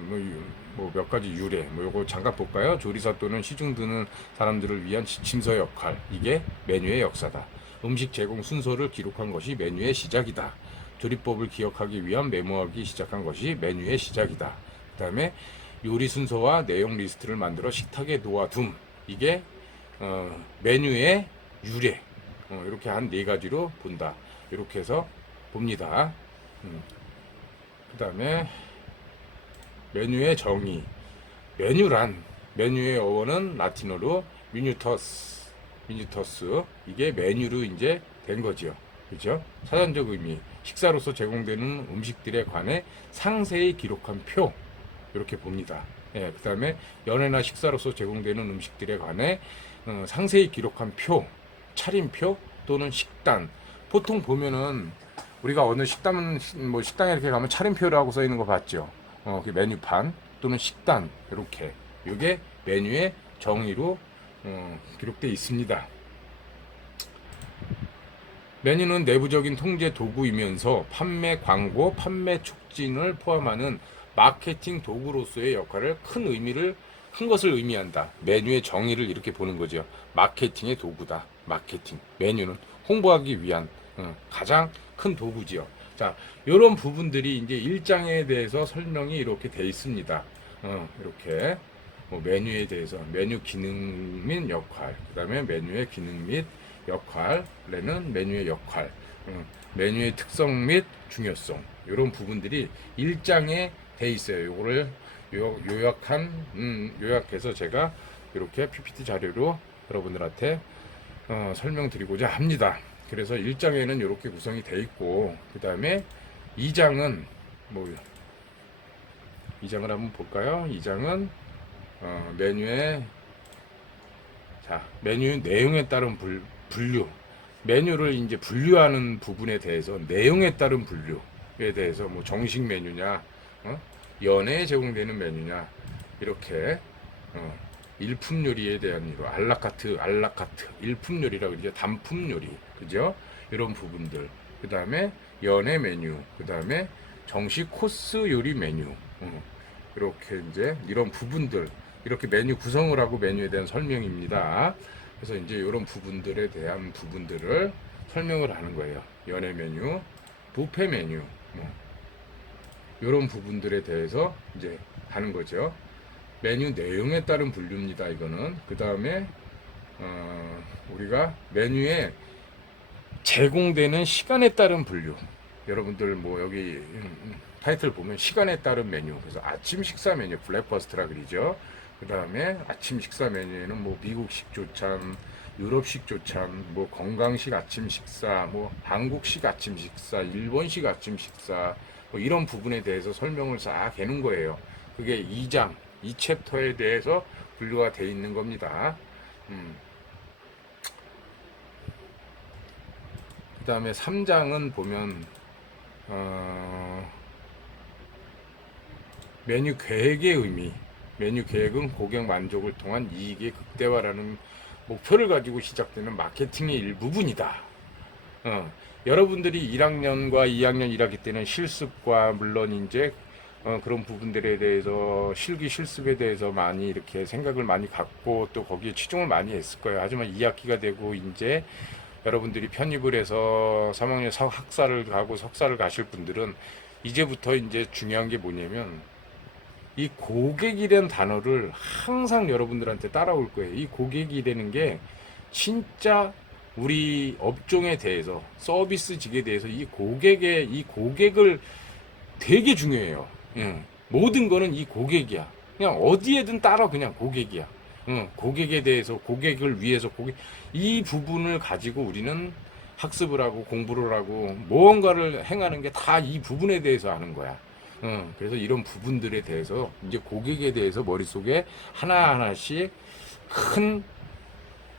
몇 가지 유래 뭐 요거 잠깐 볼까요? 조리사 또는 시중 드는 사람들을 위한 지침서 역할 이게 메뉴의 역사다. 음식 제공 순서를 기록한 것이 메뉴의 시작이다. 조리법을 기억하기 위한 메모하기 시작한 것이 메뉴의 시작이다. 그 다음에 요리 순서와 내용 리스트를 만들어 식탁에 놓아둠 이게 메뉴의 유래 이렇게 한 네 가지로 본다. 이렇게 해서 봅니다. 그 다음에 메뉴의 정의 메뉴란 메뉴의 어원은 라틴어로 미뉴터스 이게 메뉴로 이제 된 거죠. 그죠? 사전적 의미 식사로서 제공되는 음식들에 관해 상세히 기록한 표 이렇게 봅니다. 예, 그 다음에 연회나 식사로서 제공되는 음식들에 관해 상세히 기록한 표 차림표 또는 식단 보통 보면은 우리가 어느 식당은 뭐 식당에 이렇게 가면 차림표라고 써 있는 거 봤죠. 그 메뉴판 또는 식단 이렇게 이게 메뉴의 정의로 기록되어 있습니다. 메뉴는 내부적인 통제 도구이면서 판매 광고, 판매 촉진을 포함하는 마케팅 도구로서의 역할을 큰 것을 의미한다. 메뉴의 정의를 이렇게 보는 거죠. 마케팅의 도구다. 마케팅 메뉴는 홍보하기 위한 가장 큰 도구지요. 자, 이런 부분들이 이제 1장에 대해서 설명이 이렇게 돼 있습니다. 이렇게 뭐 메뉴에 대해서 메뉴 기능 및 역할, 그다음에 메뉴의 기능 및 역할에는 메뉴의 역할, 메뉴의 특성 및 중요성 이런 부분들이 1장에 돼 있어요. 요거를 요약해서 제가 이렇게 PPT 자료로 여러분들한테 설명드리고자 합니다. 그래서 1장에는 이렇게 구성이 돼 있고 그 다음에 2장은 뭐 2장을 한번 볼까요? 2장은 메뉴의 메뉴 내용에 따른 분류 메뉴를 이제 분류하는 부분에 대해서 내용에 따른 분류에 대해서 뭐 정식 메뉴냐 연회에 제공되는 메뉴냐 이렇게 일품 요리에 대한 이로 알라카트 일품 요리라 그러죠. 단품 요리 그죠? 이런 부분들 그 다음에 연회 메뉴 그 다음에 정식 코스 요리 메뉴 이렇게 이제 이런 부분들 이렇게 메뉴 구성을 하고 메뉴에 대한 설명입니다. 그래서 이제 이런 부분들에 대한 부분들을 설명을 하는 거예요. 연회 메뉴, 뷔페 메뉴 이런 부분들에 대해서 이제 하는 거죠. 메뉴 내용에 따른 분류입니다. 이거는 그 다음에 우리가 메뉴에 제공되는 시간에 따른 분류. 여러분들 뭐 여기 타이틀 보면 시간에 따른 메뉴. 그래서 아침 식사 메뉴 블랙퍼스트라 그러죠. 그 다음에 아침 식사 메뉴에는 뭐 미국식 조찬, 유럽식 조찬, 뭐 건강식 아침 식사, 뭐 한국식 아침 식사, 일본식 아침 식사 뭐 이런 부분에 대해서 설명을 싹 해놓은 거예요. 그게 2장 이 챕터에 대해서 분류가 되어 있는 겁니다. 그 다음에 3장은 보면 메뉴 계획의 의미. 메뉴 계획은 고객 만족을 통한 이익의 극대화라는 목표를 가지고 시작되는 마케팅의 일부분이다. 여러분들이 1학년과 2학년 1학기 때는 실습과 물론 이제 그런 부분들에 대해서 실습에 대해서 많이 이렇게 생각을 많이 갖고 또 거기에 치중을 많이 했을 거예요. 하지만 2학기가 되고 이제 여러분들이 편입을 해서 3학년 학사를 가고 석사를 가실 분들은 이제부터 이제 중요한 게 뭐냐면 이 고객이라는 단어를 항상 여러분들한테 따라올 거예요. 이 고객이라는 게 진짜 우리 업종에 대해서 서비스직에 대해서 이 고객을 되게 중요해요. 모든 거는 이 고객이야. 그냥 어디에든 따라 그냥 고객이야. 고객에 대해서 고객을 위해서 이 부분을 가지고 우리는 학습을 하고 공부를 하고 무언가를 행하는 게 다 이 부분에 대해서 하는 거야. 그래서 이런 부분들에 대해서 이제 고객에 대해서 머릿속에 하나하나씩 큰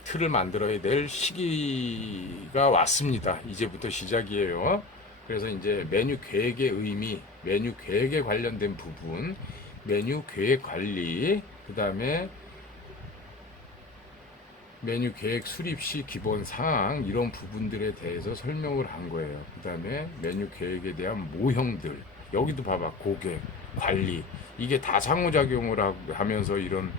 틀을 만들어야 될 시기가 왔습니다. 이제부터 시작이에요. 그래서 이제 메뉴 계획의 의미, 메뉴 계획에 관련된 부분, 메뉴 계획 관리, 그 다음에 메뉴 계획 수립 시 기본 사항 이런 부분들에 대해서 설명을 한 거예요. 그 다음에 메뉴 계획에 대한 모형들, 여기도 봐봐, 고객, 관리, 이게 다 상호작용을 하면서 이런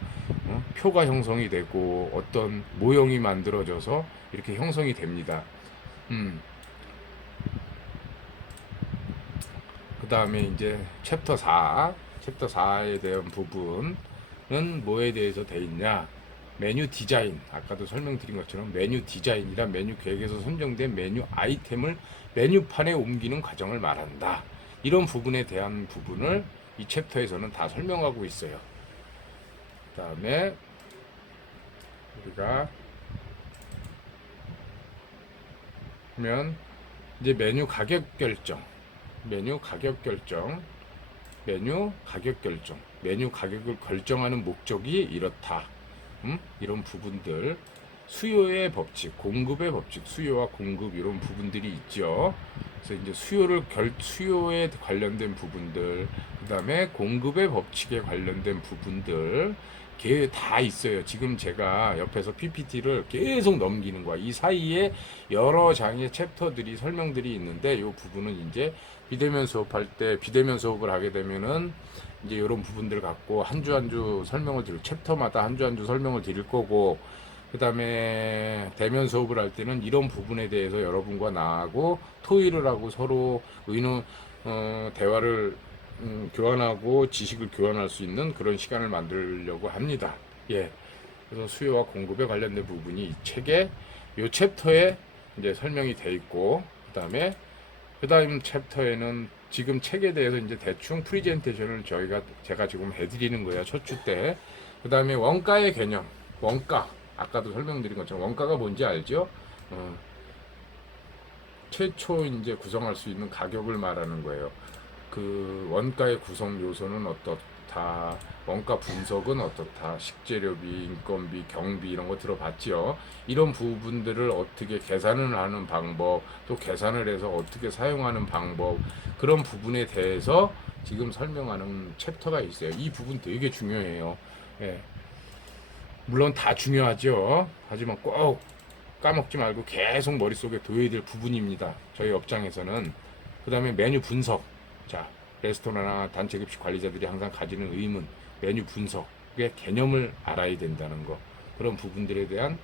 표가 형성이 되고 어떤 모형이 만들어져서 이렇게 형성이 됩니다. 그 다음에 이제 챕터 4에 대한 부분은 뭐에 대해서 돼 있냐? 메뉴 디자인, 아까도 설명드린 것처럼 메뉴 디자인이란 메뉴 계획에서 선정된 메뉴 아이템을 메뉴판에 옮기는 과정을 말한다. 이런 부분에 대한 부분을 이 챕터에서는 다 설명하고 있어요. 그 다음에 우리가 그러면 이제 메뉴 가격 결정, 메뉴 가격을 결정하는 목적이 이렇다. 이런 부분들, 수요의 법칙, 공급의 법칙, 수요와 공급 이런 부분들이 있죠. 그래서 이제 수요에 관련된 부분들, 그 다음에 공급의 법칙에 관련된 부분들, 다 있어요. 지금 제가 옆에서 PPT를 계속 넘기는 거야. 이 사이에 여러 장의 챕터들이 설명들이 있는데 이 부분은 이제 비대면 수업을 하게 되면은 이제 이런 부분들 갖고 한 주 한 주 설명을 챕터마다 한 주 한 주 설명을 드릴 거고, 그 다음에 대면 수업을 할 때는 이런 부분에 대해서 여러분과 나하고 토의를 하고 서로 대화를 교환하고 지식을 교환할 수 있는 그런 시간을 만들려고 합니다. 예. 그래서 수요와 공급에 관련된 부분이 이 책에, 이 챕터에 이제 설명이 돼 있고, 그 다음 챕터에는 지금 책에 대해서 이제 대충 프리젠테이션을 제가 지금 해드리는 거예요. 첫 주 때. 그 다음에 원가의 개념. 원가. 아까도 설명드린 것처럼 원가가 뭔지 알죠? 최초 이제 구성할 수 있는 가격을 말하는 거예요. 그 원가의 구성 요소는 어떻다, 원가 분석은 어떻다, 식재료비, 인건비, 경비 이런 거 들어봤지요. 이런 부분들을 어떻게 계산을 하는 방법, 또 계산을 해서 어떻게 사용하는 방법, 그런 부분에 대해서 지금 설명하는 챕터가 있어요. 이 부분 되게 중요해요. 예. 물론 다 중요하죠. 하지만 꼭 까먹지 말고 계속 머릿속에 둬야 될 부분입니다. 저희 업장에서는. 그 다음에 메뉴 분석. 자, 레스토랑이나 단체 급식 관리자들이 항상 가지는 의문, 메뉴 분석의 개념을 알아야 된다는 거. 그런 부분들에 대한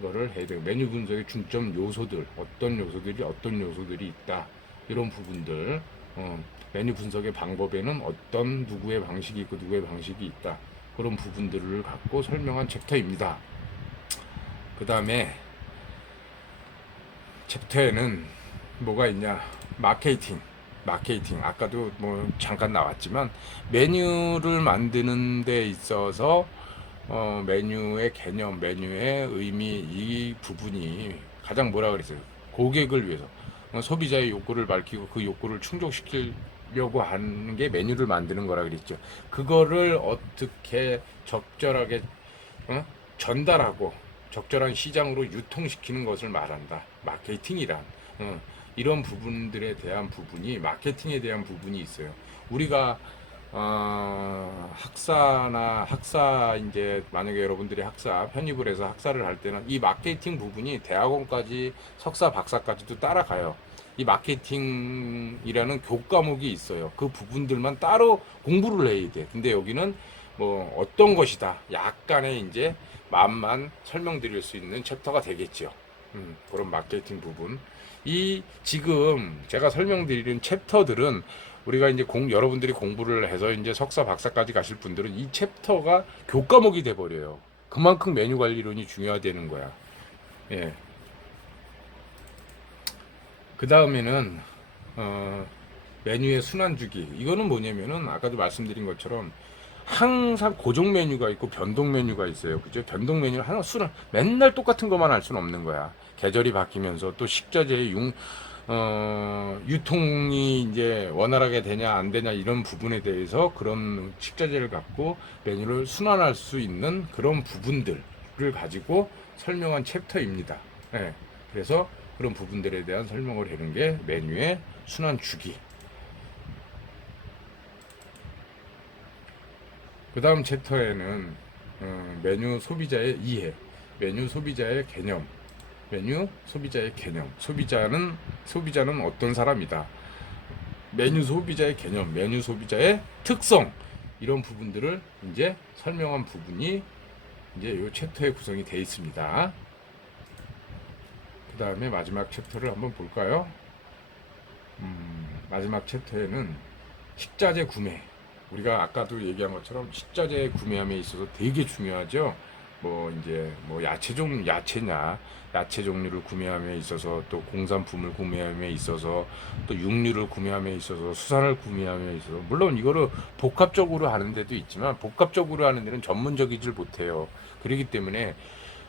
거를 해야 돼요. 메뉴 분석의 중점 요소들, 어떤 요소들이 있다. 이런 부분들. 메뉴 분석의 방법에는 어떤 누구의 방식이 있고 누구의 방식이 있다. 그런 부분들을 갖고 설명한 챕터입니다. 그 다음에 챕터에는 뭐가 있냐? 마케팅. 아까도 뭐 잠깐 나왔지만 메뉴를 만드는 데 있어서 메뉴의 개념, 메뉴의 의미, 이 부분이 가장 뭐라 그랬어요? 고객을 위해서 소비자의 욕구를 밝히고 그 욕구를 충족시킬 하려고 하는 게 메뉴를 만드는 거라 그랬죠. 그거를 어떻게 적절하게 전달하고 적절한 시장으로 유통시키는 것을 말한다. 마케팅이란 이런 부분들에 대한 부분이 마케팅에 대한 부분이 있어요. 우리가 학사 이제 만약에 여러분들이 학사 편입을 해서 학사를 할 때는 이 마케팅 부분이 대학원까지 석사 박사까지도 따라가요. 이 마케팅이라는 교과목이 있어요. 그 부분들만 따로 공부를 해야 돼. 근데 여기는 뭐 어떤 것이다. 약간의 이제 맛만 설명드릴 수 있는 챕터가 되겠죠. 그런 마케팅 부분. 이 지금 제가 설명드리는 챕터들은 우리가 이제 여러분들이 공부를 해서 이제 석사 박사까지 가실 분들은 이 챕터가 교과목이 돼 버려요. 그만큼 메뉴 관리론이 중요하다는 거야. 예. 그 다음에는 메뉴의 순환 주기. 이거는 뭐냐면은 아까도 말씀드린 것처럼 항상 고정 메뉴가 있고 변동 메뉴가 있어요. 그죠? 변동 메뉴를 하나 순환 맨날 똑같은 것만 할 수는 없는 거야. 계절이 바뀌면서 또 식자재의 유통이 이제 원활하게 되냐 안 되냐 이런 부분에 대해서 그런 식자재를 갖고 메뉴를 순환할 수 있는 그런 부분들을 가지고 설명한 챕터입니다. 네. 그래서 그런 부분들에 대한 설명을 해는 게 메뉴의 순환 주기. 그 다음 챕터에는 메뉴 소비자의 이해, 메뉴 소비자의 개념, 메뉴 소비자의 개념, 소비자는 어떤 사람이다, 메뉴 소비자의 개념, 메뉴 소비자의 특성, 이런 부분들을 이제 설명한 부분이 이제 이 챕터의 구성이 되어 있습니다. 그 다음에 마지막 챕터를 한번 볼까요? 마지막 챕터에는 식자재 구매. 우리가 아까도 얘기한 것처럼 식자재 구매함에 있어서 되게 중요하죠. 뭐 이제 뭐 야채 종류를 구매함에 있어서 또 공산품을 구매함에 있어서 또 육류를 구매함에 있어서 수산을 구매함에 있어서 물론 이거를 복합적으로 하는 데도 있지만 복합적으로 하는 데는 전문적이질 못해요. 그렇기 때문에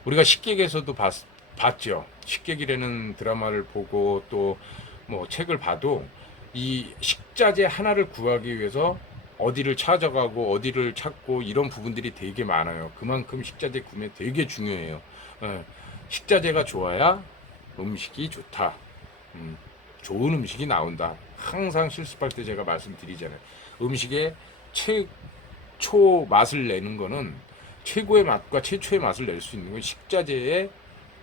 우리가 식객에서도 봤죠. 식객이라는 드라마를 보고 또 뭐 책을 봐도 이 식자재 하나를 구하기 위해서 어디를 찾아가고 어디를 찾고 이런 부분들이 되게 많아요. 그만큼 식자재 구매 되게 중요해요. 식자재가 좋아야 음식이 좋다. 좋은 음식이 나온다. 항상 실습할 때 제가 말씀드리잖아요. 음식의 최초 맛을 내는 거는 최고의 맛과 최초의 맛을 낼 수 있는 건 식자재의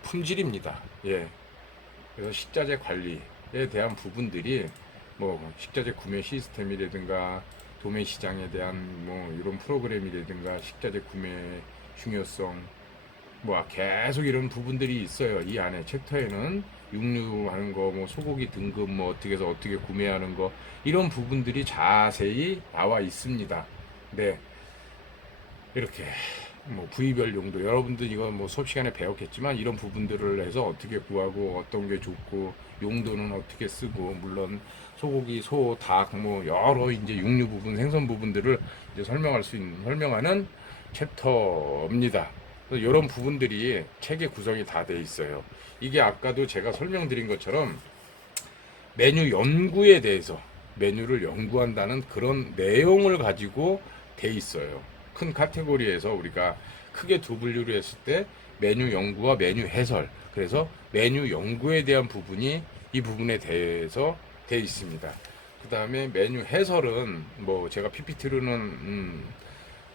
품질입니다. 예. 그래서 식자재 관리에 대한 부분들이 뭐 식자재 구매 시스템이라든가 도매 시장에 대한 뭐 이런 프로그램이라든가 식자재 구매 중요성 뭐 계속 이런 부분들이 있어요. 이 안에 챕터에는 육류 하는 거, 뭐 소고기 등급 뭐 어떻게 해서 어떻게 구매하는 거 이런 부분들이 자세히 나와 있습니다. 네. 이렇게 뭐 부위별 용도 여러분들 이거 뭐 수업 시간에 배웠겠지만 이런 부분들을 해서 어떻게 구하고 어떤 게 좋고 용도는 어떻게 쓰고 물론 소고기, 소, 닭 뭐 여러 이제 육류 부분, 생선 부분들을 이제 설명하는 챕터입니다. 그래서 이런 부분들이 책의 구성이 다 돼 있어요. 이게 아까도 제가 설명드린 것처럼 메뉴 연구에 대해서 메뉴를 연구한다는 그런 내용을 가지고 돼 있어요. 큰 카테고리에서 우리가 크게 두 분류를 했을 때 메뉴 연구와 메뉴 해설. 그래서 메뉴 연구에 대한 부분이 이 부분에 대해서 돼 있습니다. 그 다음에 메뉴 해설은 뭐 제가 PPT로는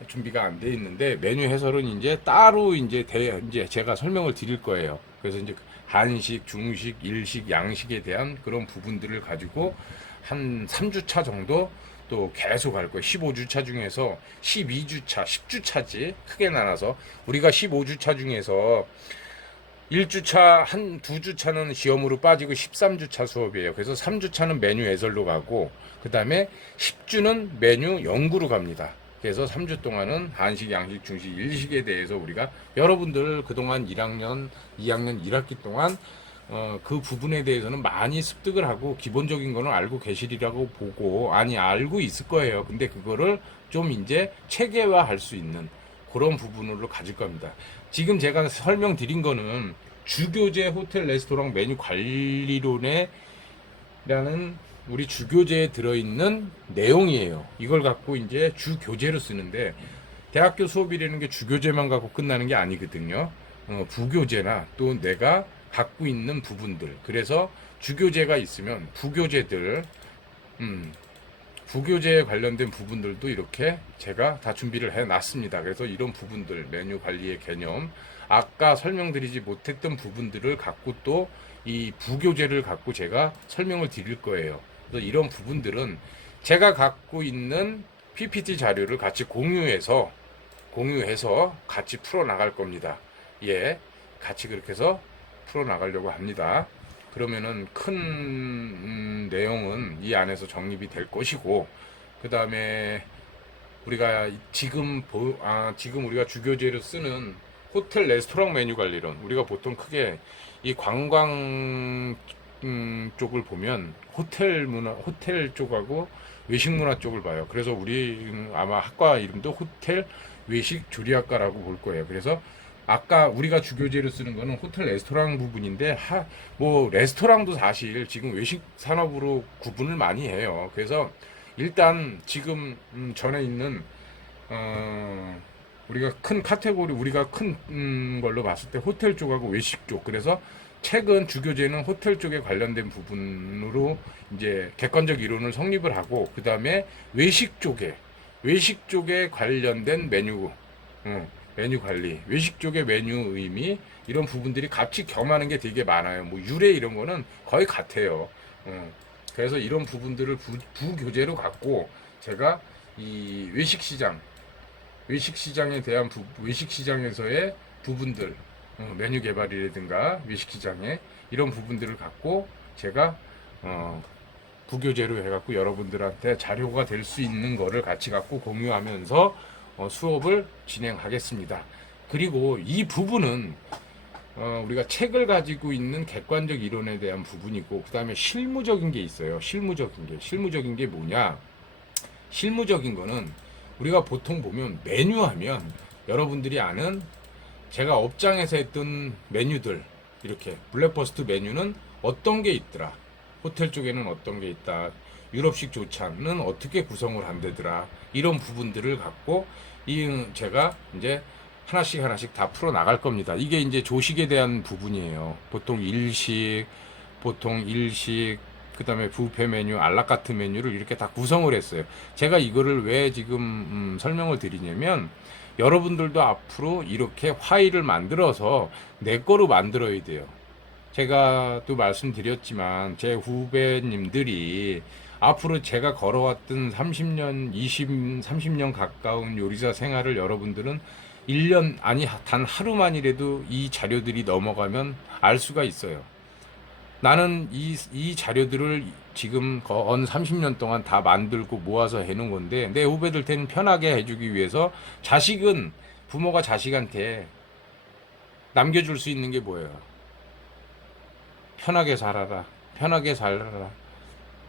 준비가 안 돼 있는데 메뉴 해설은 이제 따로 이제 제가 설명을 드릴 거예요. 그래서 이제 한식, 중식, 일식, 양식에 대한 그런 부분들을 가지고 한 3주차 정도 또 계속 할 거예요. 15주차 중에서 12주차, 10주차지 크게 나눠서 우리가 15주차 중에서 1주차, 2주차는 시험으로 빠지고 13주차 수업이에요. 그래서 3주차는 메뉴 해설로 가고 그 다음에 10주는 메뉴 연구로 갑니다. 그래서 3주 동안은 한식, 양식, 중식, 일식에 대해서 우리가 여러분들 그동안 1학년, 2학년 1학기 동안 그 부분에 대해서는 많이 습득을 하고 기본적인 거는 알고 계시리라고 보고 알고 있을 거예요. 근데 그거를 좀 이제 체계화할 수 있는 그런 부분으로 가질 겁니다. 지금 제가 설명드린 거는 주교제 호텔 레스토랑 메뉴 관리론에 라는 우리 주교재에 들어있는 내용이에요. 이걸 갖고 이제 주교재로 쓰는데 대학교 수업이라는 게 주교재만 갖고 끝나는 게 아니거든요. 부교재나 또 내가 갖고 있는 부분들. 그래서 주교재가 있으면 부교재들, 부교재에 관련된 부분들도 이렇게 제가 다 준비를 해 놨습니다. 그래서 이런 부분들, 메뉴 관리의 개념, 아까 설명드리지 못했던 부분들을 갖고 또 이 부교재를 갖고 제가 설명을 드릴 거예요. 그래서 이런 부분들은 제가 갖고 있는 PPT 자료를 같이 공유해서 같이 풀어 나갈 겁니다. 예, 같이 그렇게 해서 풀어 나가려고 합니다. 그러면은 큰 내용은 이 안에서 정립이 될 것이고, 그 다음에 우리가 지금 우리가 주교재로 쓰는 호텔 레스토랑 메뉴 관리론, 우리가 보통 크게 이 관광 쪽을 보면 호텔 쪽하고 외식 문화 쪽을 봐요. 그래서 우리 아마 학과 이름도 호텔 외식 조리학과라고 볼 거예요. 그래서 아까 우리가 주교재로 쓰는 거는 호텔 레스토랑 부분인데 뭐 레스토랑도 사실 지금 외식 산업으로 구분을 많이 해요. 그래서 일단 지금 전에 있는 우리가 큰 카테고리, 우리가 큰 걸로 봤을 때 호텔 쪽하고 외식 쪽. 그래서 최근 주교재는 호텔 쪽에 관련된 부분으로 이제 객관적 이론을 성립을 하고, 그 다음에 외식 쪽에 관련된 메뉴 관리, 외식 쪽의 메뉴 의미, 이런 부분들이 같이 겸하는 게 되게 많아요. 뭐 유래 이런 거는 거의 같아요. 그래서 이런 부분들을 부교재로 갖고 제가 이 외식시장에 대한 외식시장에서의 부분들, 메뉴 개발이라든가 외식시장에 이런 부분들을 갖고 제가 부교재로 해갖고 여러분들한테 자료가 될 수 있는 거를 같이 갖고 공유하면서 수업을 진행하겠습니다. 그리고 이 부분은 우리가 책을 가지고 있는 객관적 이론에 대한 부분이고, 그 다음에 실무적인 게 있어요. 실무적인 게 뭐냐? 실무적인 거는 우리가 보통 보면 메뉴 하면 여러분들이 아는 제가 업장에서 했던 메뉴들, 이렇게 블랙버스트 메뉴는 어떤 게 있더라, 호텔 쪽에는 어떤 게 있다, 유럽식 조차는 어떻게 구성을 한대더라, 이런 부분들을 갖고 제가 이제 하나씩 다 풀어 나갈 겁니다. 이게 이제 조식에 대한 부분이에요. 보통 일식, 그 다음에 뷔페 메뉴, 알라카트 메뉴를 이렇게 다 구성을 했어요. 제가 이거를 왜 지금 설명을 드리냐면, 여러분들도 앞으로 이렇게 파일을 만들어서 내 거로 만들어야 돼요. 제가 또 말씀드렸지만 제 후배님들이 앞으로 제가 걸어왔던 30년 가까운 요리사 생활을 여러분들은 1년, 아니 단 하루만이라도 이 자료들이 넘어가면 알 수가 있어요. 나는 이 자료들을 지금 건 30년 동안 다 만들고 모아서 해놓은 건데, 내 후배들한테는 편하게 해주기 위해서 부모가 자식한테 남겨줄 수 있는 게 뭐예요? 편하게 살아라.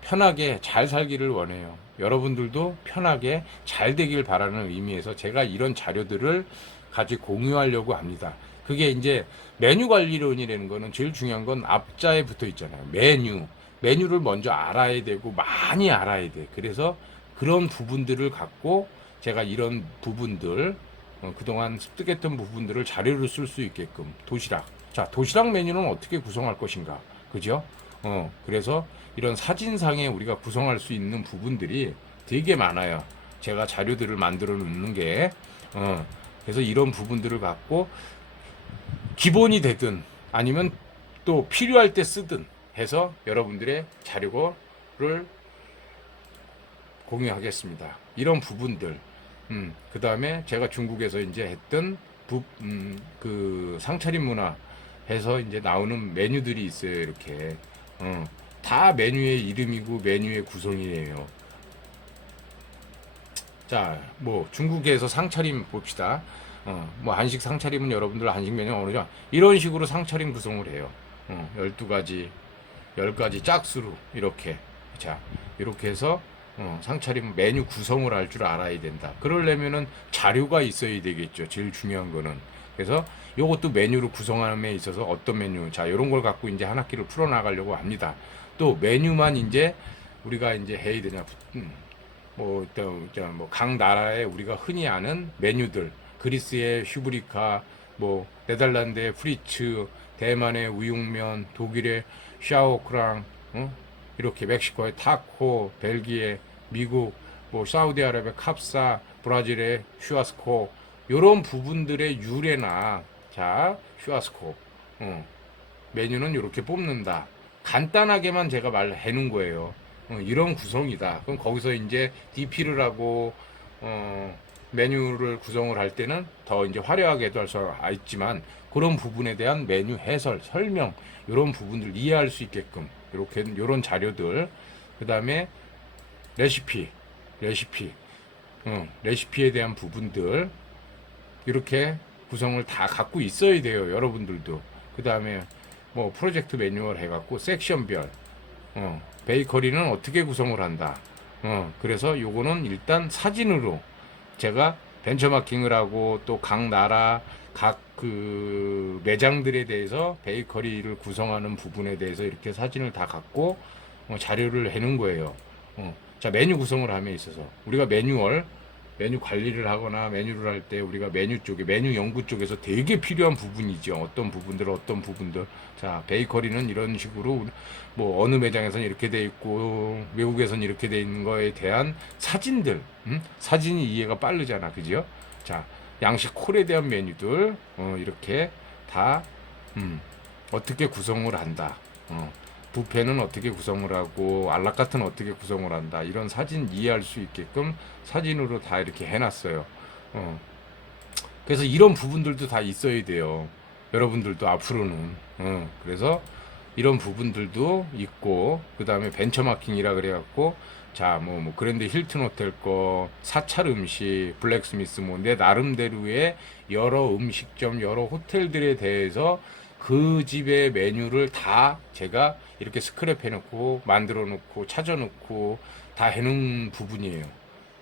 편하게 잘 살기를 원해요. 여러분들도 편하게 잘 되길 바라는 의미에서 제가 이런 자료들을 같이 공유하려고 합니다. 그게 이제 메뉴 관리론이라는 거는 제일 중요한 건 앞자에 붙어 있잖아요. 메뉴를 먼저 알아야 되고 많이 알아야 돼. 그래서 그런 부분들을 갖고 제가 이런 부분들, 그동안 습득했던 부분들을 자료로 쓸 수 있게끔 도시락 메뉴는 어떻게 구성할 것인가, 그죠? 그래서 이런 사진상에 우리가 구성할 수 있는 부분들이 되게 많아요. 제가 자료들을 만들어 놓는 게, 그래서 이런 부분들을 갖고 기본이 되든 아니면 또 필요할 때 쓰든 해서 여러분들의 자료를 공유하겠습니다. 이런 부분들, 그 다음에 제가 중국에서 이제 했던 그 상차림 문화 해서 이제 나오는 메뉴들이 있어요. 이렇게 다 메뉴의 이름이고 메뉴의 구성이에요. 자, 뭐 중국에서 상차림 봅시다. 뭐 한식 상차림은 여러분들 한식 메뉴 어느죠? 이런 식으로 상차림 구성을 해요. 12가지, 10가지 짝수로 이렇게. 자, 이렇게 해서 상차림 메뉴 구성을 할 줄 알아야 된다. 그러려면은 자료가 있어야 되겠죠. 제일 중요한 거는. 그래서 요것도 메뉴를 구성함에 있어서 어떤 메뉴, 자, 요런 걸 갖고 이제 한 학기를 풀어나가려고 합니다. 또 메뉴만 이제 우리가 이제 해야 되냐? 각 나라에 우리가 흔히 아는 메뉴들, 그리스의 슈브리카, 뭐 네덜란드의 프리츠, 대만의 우육면, 독일의 샤오크랑, 이렇게 멕시코의 타코, 벨기에, 미국, 뭐 사우디아라비아 캅사, 브라질의 슈아스코, 요런 부분들의 유래나, 자 슈아스코, 메뉴는 이렇게 뽑는다. 간단하게만 제가 말해 놓은 거예요. 이런 구성이다. 그럼 거기서 이제 DP를 하고 메뉴를 구성을 할 때는 더 이제 화려하게도 할 수 있지만, 그런 부분에 대한 메뉴 해설, 설명, 이런 부분들 이해할 수 있게끔 이렇게 이런 자료들, 그 다음에 레시피, 레시피에 대한 부분들 이렇게 구성을 다 갖고 있어야 돼요, 여러분들도. 그 다음에 뭐 프로젝트 매뉴얼 해갖고 섹션별, 베이커리는 어떻게 구성을 한다. 그래서 요거는 일단 사진으로 제가 벤처마킹을 하고, 또 각 나라 각 그 매장들에 대해서 베이커리를 구성하는 부분에 대해서 이렇게 사진을 다 갖고 자료를 해놓은 거예요. 자, 메뉴 구성을 함에 있어서 우리가 메뉴 관리를 하거나 메뉴를 할 때 우리가 메뉴 쪽에, 메뉴 연구 쪽에서 되게 필요한 부분이죠. 어떤 부분들. 자, 베이커리는 이런 식으로 뭐 어느 매장에서는 이렇게 돼 있고 외국에서는 이렇게 돼 있는 거에 대한 사진들, 사진이 이해가 빠르잖아, 그죠? 자, 양식 콜에 대한 메뉴들 이렇게 다 어떻게 구성을 한다. 뷔페는 어떻게 구성을 하고 알라카트는 어떻게 구성을 한다. 이런 사진 이해할 수 있게끔 사진으로 다 이렇게 해놨어요. 그래서 이런 부분들도 다 있어야 돼요. 여러분들도 앞으로는. 그래서 이런 부분들도 있고, 그 다음에 벤처마킹이라 그래갖고, 자, 뭐 그랜드 힐튼 호텔 거, 사찰 음식, 블랙스미스, 뭐, 내 나름대로의 여러 음식점, 여러 호텔들에 대해서 그 집의 메뉴를 다 제가 이렇게 스크랩 해놓고, 만들어 놓고, 찾아 놓고, 다 해놓은 부분이에요.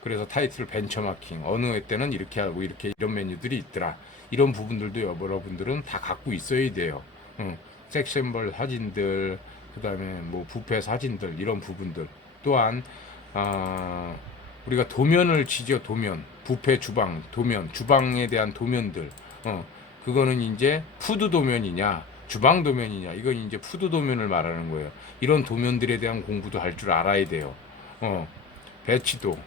그래서 타이틀 벤처마킹. 어느 해 때는 이렇게 하고, 이렇게 이런 메뉴들이 있더라. 이런 부분들도 여러분들은 다 갖고 있어야 돼요. 섹션별 사진들, 그 다음에 뭐 뷔페 사진들, 이런 부분들. 또한 우리가 도면을 치죠. 도면, 뷔페 주방 도면, 주방에 대한 도면들. 그거는 이제 푸드 도면이냐 주방 도면이냐, 이건 이제 푸드 도면을 말하는 거예요. 이런 도면들에 대한 공부도 할 줄 알아야 돼요. 배치도,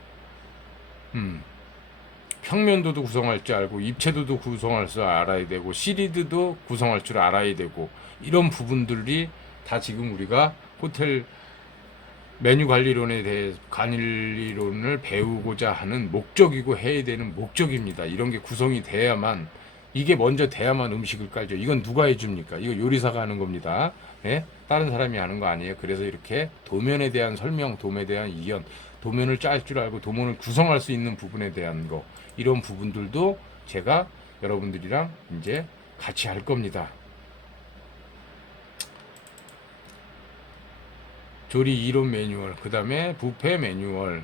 평면도도 구성할 줄 알고, 입체도도 구성할 줄 알아야 되고, 시리드도 구성할 줄 알아야 되고, 이런 부분들이 다 지금 우리가 호텔 메뉴 관리론에 대해 관리론을 배우고자 하는 목적이고 해야 되는 목적입니다. 이런 게 구성이 돼야만, 이게 먼저 돼야만 음식을 깔죠. 이건 누가 해줍니까? 이거 요리사가 하는 겁니다. 예? 다른 사람이 하는 거 아니에요. 그래서 이렇게 도면에 대한 설명, 도면에 대한 이견, 도면을 짤 줄 알고 도면을 구성할 수 있는 부분에 대한 거, 이런 부분들도 제가 여러분들이랑 이제 같이 할 겁니다. 조리 이론 매뉴얼, 그 다음에 뷔페 매뉴얼,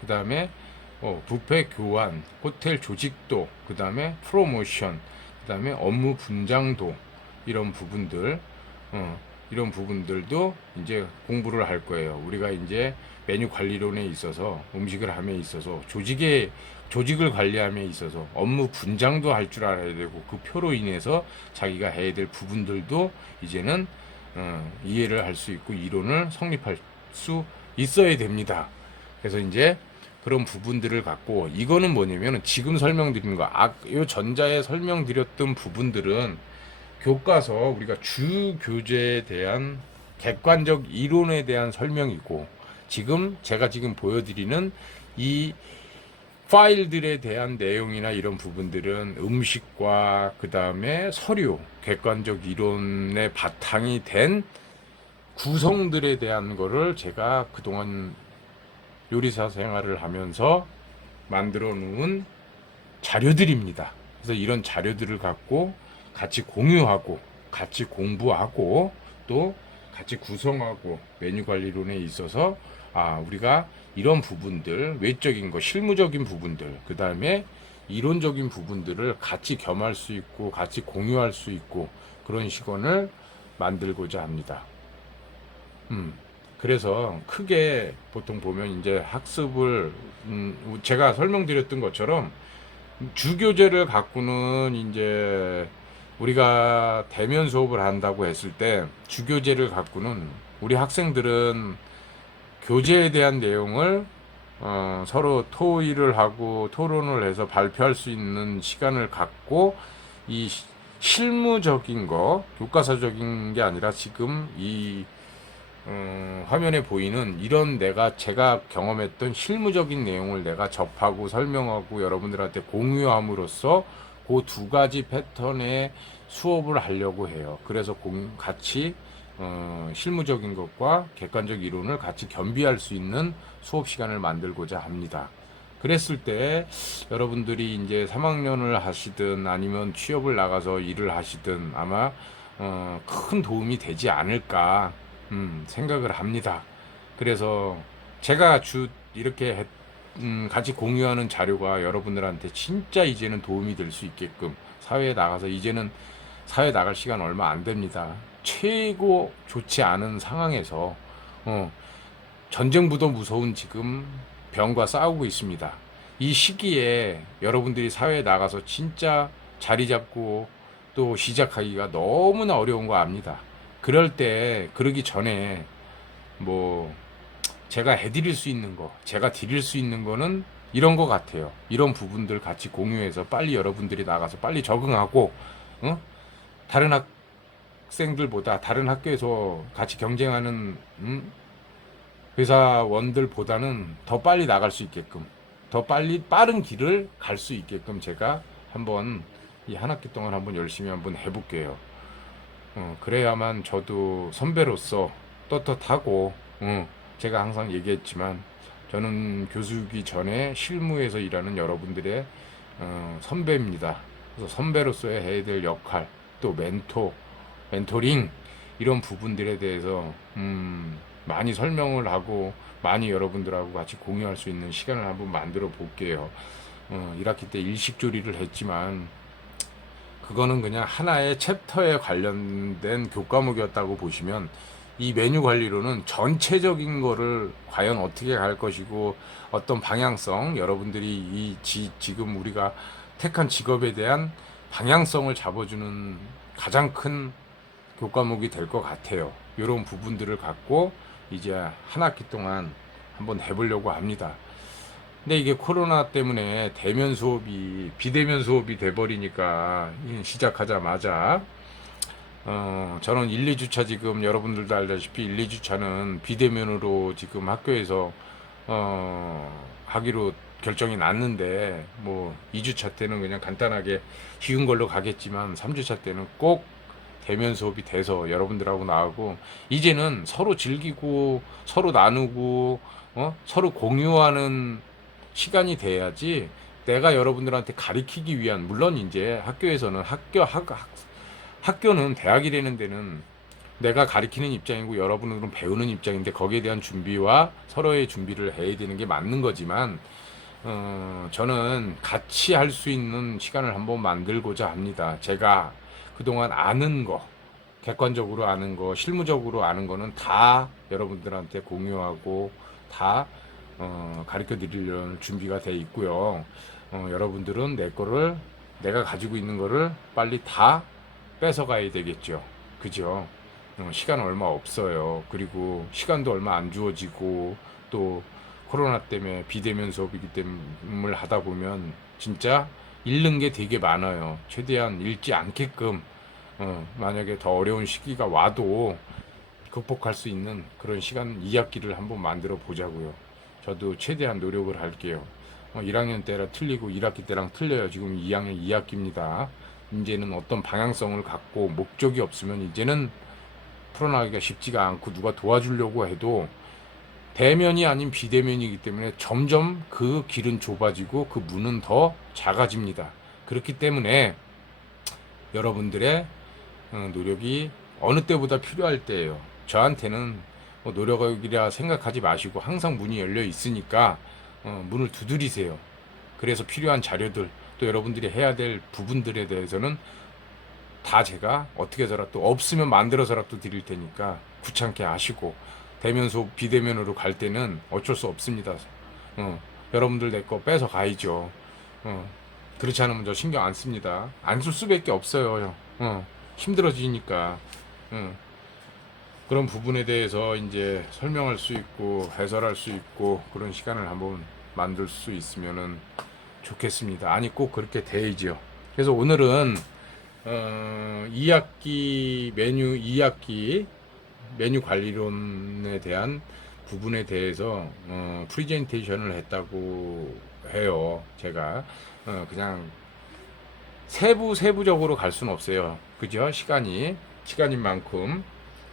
그 다음에 뷔페 교환, 호텔 조직도, 그 다음에 프로모션, 그 다음에 업무 분장도, 이런 부분들, 이런 부분들도 이제 공부를 할 거예요. 우리가 이제 메뉴 관리론에 있어서, 음식을 함에 있어서, 조직을 관리함에 있어서 업무 분장도 할 줄 알아야 되고, 그 표로 인해서 자기가 해야 될 부분들도 이제는 이해를 할 수 있고 이론을 성립할 수 있어야 됩니다. 그래서 이제 그런 부분들을 갖고, 이거는 뭐냐면 지금 설명드린 거, 요 전자에 설명드렸던 부분들은 교과서 우리가 주 교재에 대한 객관적 이론에 대한 설명이고, 지금 제가 지금 보여드리는 이 파일들에 대한 내용이나 이런 부분들은 음식과 그 다음에 서류, 객관적 이론의 바탕이 된 구성들에 대한 거를 제가 그동안 요리사 생활을 하면서 만들어 놓은 자료들입니다. 그래서 이런 자료들을 갖고 같이 공유하고, 같이 공부하고, 또 같이 구성하고, 메뉴 관리론에 있어서 우리가 이런 부분들, 외적인 거, 실무적인 부분들, 그 다음에 이론적인 부분들을 같이 겸할 수 있고, 같이 공유할 수 있고, 그런 시간을 만들고자 합니다. 그래서 크게 보통 보면 이제 학습을 제가 설명드렸던 것처럼 주교재를 갖고는 이제 우리가 대면 수업을 한다고 했을 때 주교재를 갖고는 우리 학생들은 교재에 대한 내용을 서로 토의를 하고 토론을 해서 발표할 수 있는 시간을 갖고 이 실무적인 거, 교과서적인 게 아니라 지금 이 화면에 보이는 이런 제가 경험했던 실무적인 내용을 내가 접하고 설명하고 여러분들한테 공유함으로써 그 두 가지 패턴의 수업을 하려고 해요. 그래서 같이 실무적인 것과 객관적 이론을 같이 겸비할 수 있는 수업 시간을 만들고자 합니다. 그랬을 때 여러분들이 이제 3학년을 하시든 아니면 취업을 나가서 일을 하시든 아마 큰 도움이 되지 않을까 생각을 합니다. 그래서 제가 이렇게 같이 공유하는 자료가 여러분들한테 진짜 이제는 도움이 될 수 있게끔 사회에 나가서 이제는 사회 나갈 시간 얼마 안 됩니다. 최고 좋지 않은 상황에서 전쟁보다 무서운 지금 병과 싸우고 있습니다. 이 시기에 여러분들이 사회에 나가서 진짜 자리 잡고 또 시작하기가 너무나 어려운 거 압니다. 그럴 때 그러기 전에 뭐 제가 해드릴 수 있는 거, 제가 드릴 수 있는 거는 이런 거 같아요. 이런 부분들 같이 공유해서 빨리 여러분들이 나가서 빨리 적응하고 다른 학생들보다 다른 학교에서 같이 경쟁하는 회사원들보다는 더 빨리 나갈 수 있게끔 더 빨리 빠른 길을 갈 수 있게끔 제가 한번 이 한 학기 동안 한번 열심히 한번 해볼게요. 그래야만 저도 선배로서 떳떳하고 제가 항상 얘기했지만 저는 교수기 전에 실무에서 일하는 여러분들의 선배입니다. 그래서 선배로서의 해야 될 역할 또 멘토링 이런 부분들에 대해서 많이 설명을 하고 많이 여러분들하고 같이 공유할 수 있는 시간을 한번 만들어 볼게요. 1학기 때 일식조리를 했지만 그거는 그냥 하나의 챕터에 관련된 교과목이었다고 보시면 이 메뉴 관리로는 전체적인 거를 과연 어떻게 갈 것이고 어떤 방향성 여러분들이 지금 우리가 택한 직업에 대한 방향성을 잡아주는 가장 큰 교과목이 될 것 같아요. 이런 부분들을 갖고 이제 한 학기 동안 한번 해보려고 합니다. 근데 이게 코로나 때문에 비대면 수업이 돼버리니까 시작하자마자 저는 1, 2주차 지금 여러분들도 알다시피 1, 2주차는 비대면으로 지금 학교에서 하기로 결정이 났는데 뭐 2주차 때는 그냥 간단하게 쉬운 걸로 가겠지만 3주차 때는 꼭 대면 수업이 돼서 여러분들하고 나오고 이제는 서로 즐기고 서로 나누고 서로 공유하는 시간이 돼야지 내가 여러분들한테 가리키기 위한 물론 이제 학교에서는 학교는 대학이라는 데는 내가 가리키는 입장이고 여러분들은 배우는 입장인데 거기에 대한 준비와 서로의 준비를 해야 되는 게 맞는 거지만 저는 같이 할 수 있는 시간을 한번 만들고자 합니다. 제가 그동안 아는 거, 객관적으로 아는 거, 실무적으로 아는 거는 다 여러분들한테 공유하고 다 가르쳐 드리려는 준비가 돼 있고요. 여러분들은 내가 가지고 있는 거를 빨리 다 뺏어가야 되겠죠. 그죠? 시간 얼마 없어요. 그리고 시간도 얼마 안 주어지고 또 코로나 때문에 비대면 수업이기 때문에 하다 보면 진짜 잃는 게 되게 많아요. 최대한 잃지 않게끔 만약에 더 어려운 시기가 와도 극복할 수 있는 그런 시간 2학기를 한번 만들어 보자고요. 저도 최대한 노력을 할게요. 1학년 때랑 틀리고 1학기 때랑 틀려요. 지금 2학년 2학기입니다. 이제는 어떤 방향성을 갖고 목적이 없으면 이제는 풀어나가기가 쉽지가 않고 누가 도와주려고 해도 대면이 아닌 비대면이기 때문에 점점 그 길은 좁아지고 그 문은 더 작아집니다. 그렇기 때문에 여러분들의 노력이 어느 때보다 필요할 때예요. 저한테는 노력이라 생각하지 마시고 항상 문이 열려 있으니까 문을 두드리세요. 그래서 필요한 자료들 또 여러분들이 해야 될 부분들에 대해서는 다 제가 어떻게 해서라도 없으면 만들어서라도 드릴 테니까 귀찮게 하시고 대면 수업 비대면으로 갈 때는 어쩔 수 없습니다. 여러분들 내 거 뺏어 가야죠. 그렇지 않으면 저 신경 안 씁니다. 안 쓸 수밖에 없어요. 힘들어지니까. 그런 부분에 대해서 이제 설명할 수 있고 해설할 수 있고 그런 시간을 한번 만들 수 있으면은 좋겠습니다. 아니 꼭 그렇게 돼야죠. 그래서 오늘은 2학기 메뉴 2학기 메뉴 관리론에 대한 부분에 대해서 프리젠테이션을 했다고 해요. 제가 그냥 세부적으로 갈 수는 없어요. 그죠? 시간인 만큼.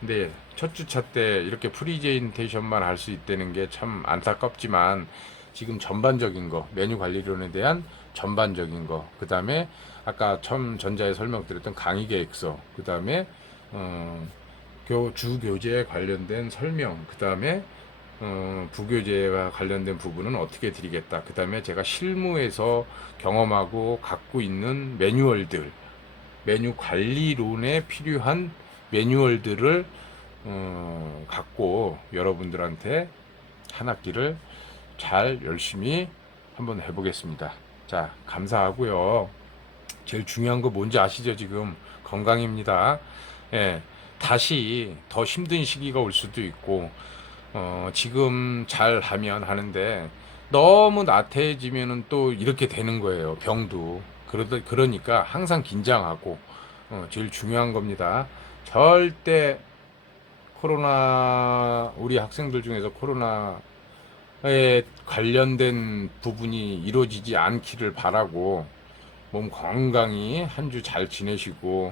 근데 첫 주차 때 이렇게 프리젠테이션만 할 수 있다는 게 참 안타깝지만 지금 전반적인 거, 메뉴 관리론에 대한 전반적인 거, 그 다음에 아까 처음 전자에 설명드렸던 강의 계획서, 그 다음에 주교재에 관련된 설명, 그 다음에 부교재와 관련된 부분은 어떻게 드리겠다. 그 다음에 제가 실무에서 경험하고 갖고 있는 매뉴얼들, 메뉴 관리론에 필요한 매뉴얼들을 갖고 여러분들한테 한 학기를 잘 열심히 한번 해보겠습니다. 자, 감사하고요. 제일 중요한 거 뭔지 아시죠? 지금 건강입니다. 예, 다시 더 힘든 시기가 올 수도 있고 지금 잘 하면 하는데 너무 나태해지면은 또 이렇게 되는 거예요. 병도. 그러니까 항상 긴장하고 제일 중요한 겁니다. 절대 우리 학생들 중에서 코로나에 관련된 부분이 이루어지지 않기를 바라고 몸 건강히 한 주 잘 지내시고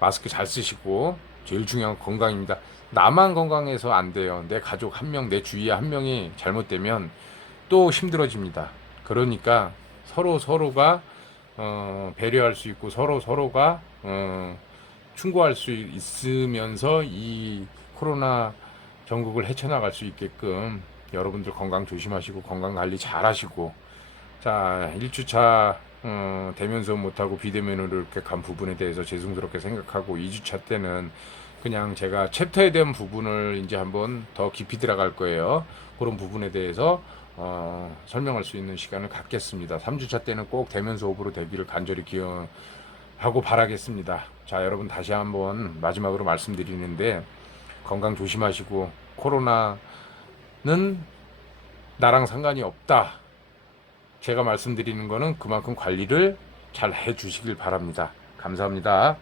마스크 잘 쓰시고 제일 중요한 건 건강입니다. 나만 건강해서 안 돼요. 내 가족 한 명, 내 주위에 한 명이 잘못되면 또 힘들어집니다. 그러니까 서로가 배려할 수 있고 서로가 충고할 수 있으면서 이 코로나 전국을 헤쳐나갈 수 있게끔 여러분들 건강 조심하시고 건강 관리 잘 하시고 자 1주차 대면 수업 못하고 비대면으로 이렇게 간 부분에 대해서 죄송스럽게 생각하고 2주차 때는 그냥 제가 챕터에 대한 부분을 이제 한번 더 깊이 들어갈 거예요. 그런 부분에 대해서 설명할 수 있는 시간을 갖겠습니다. 3주차 때는 꼭 대면 수업으로 되기를 간절히 기원하고 바라겠습니다. 자, 여러분 다시 한번 마지막으로 말씀드리는데 건강 조심하시고 코로나는 나랑 상관이 없다. 제가 말씀드리는 거는 그만큼 관리를 잘 해주시길 바랍니다. 감사합니다.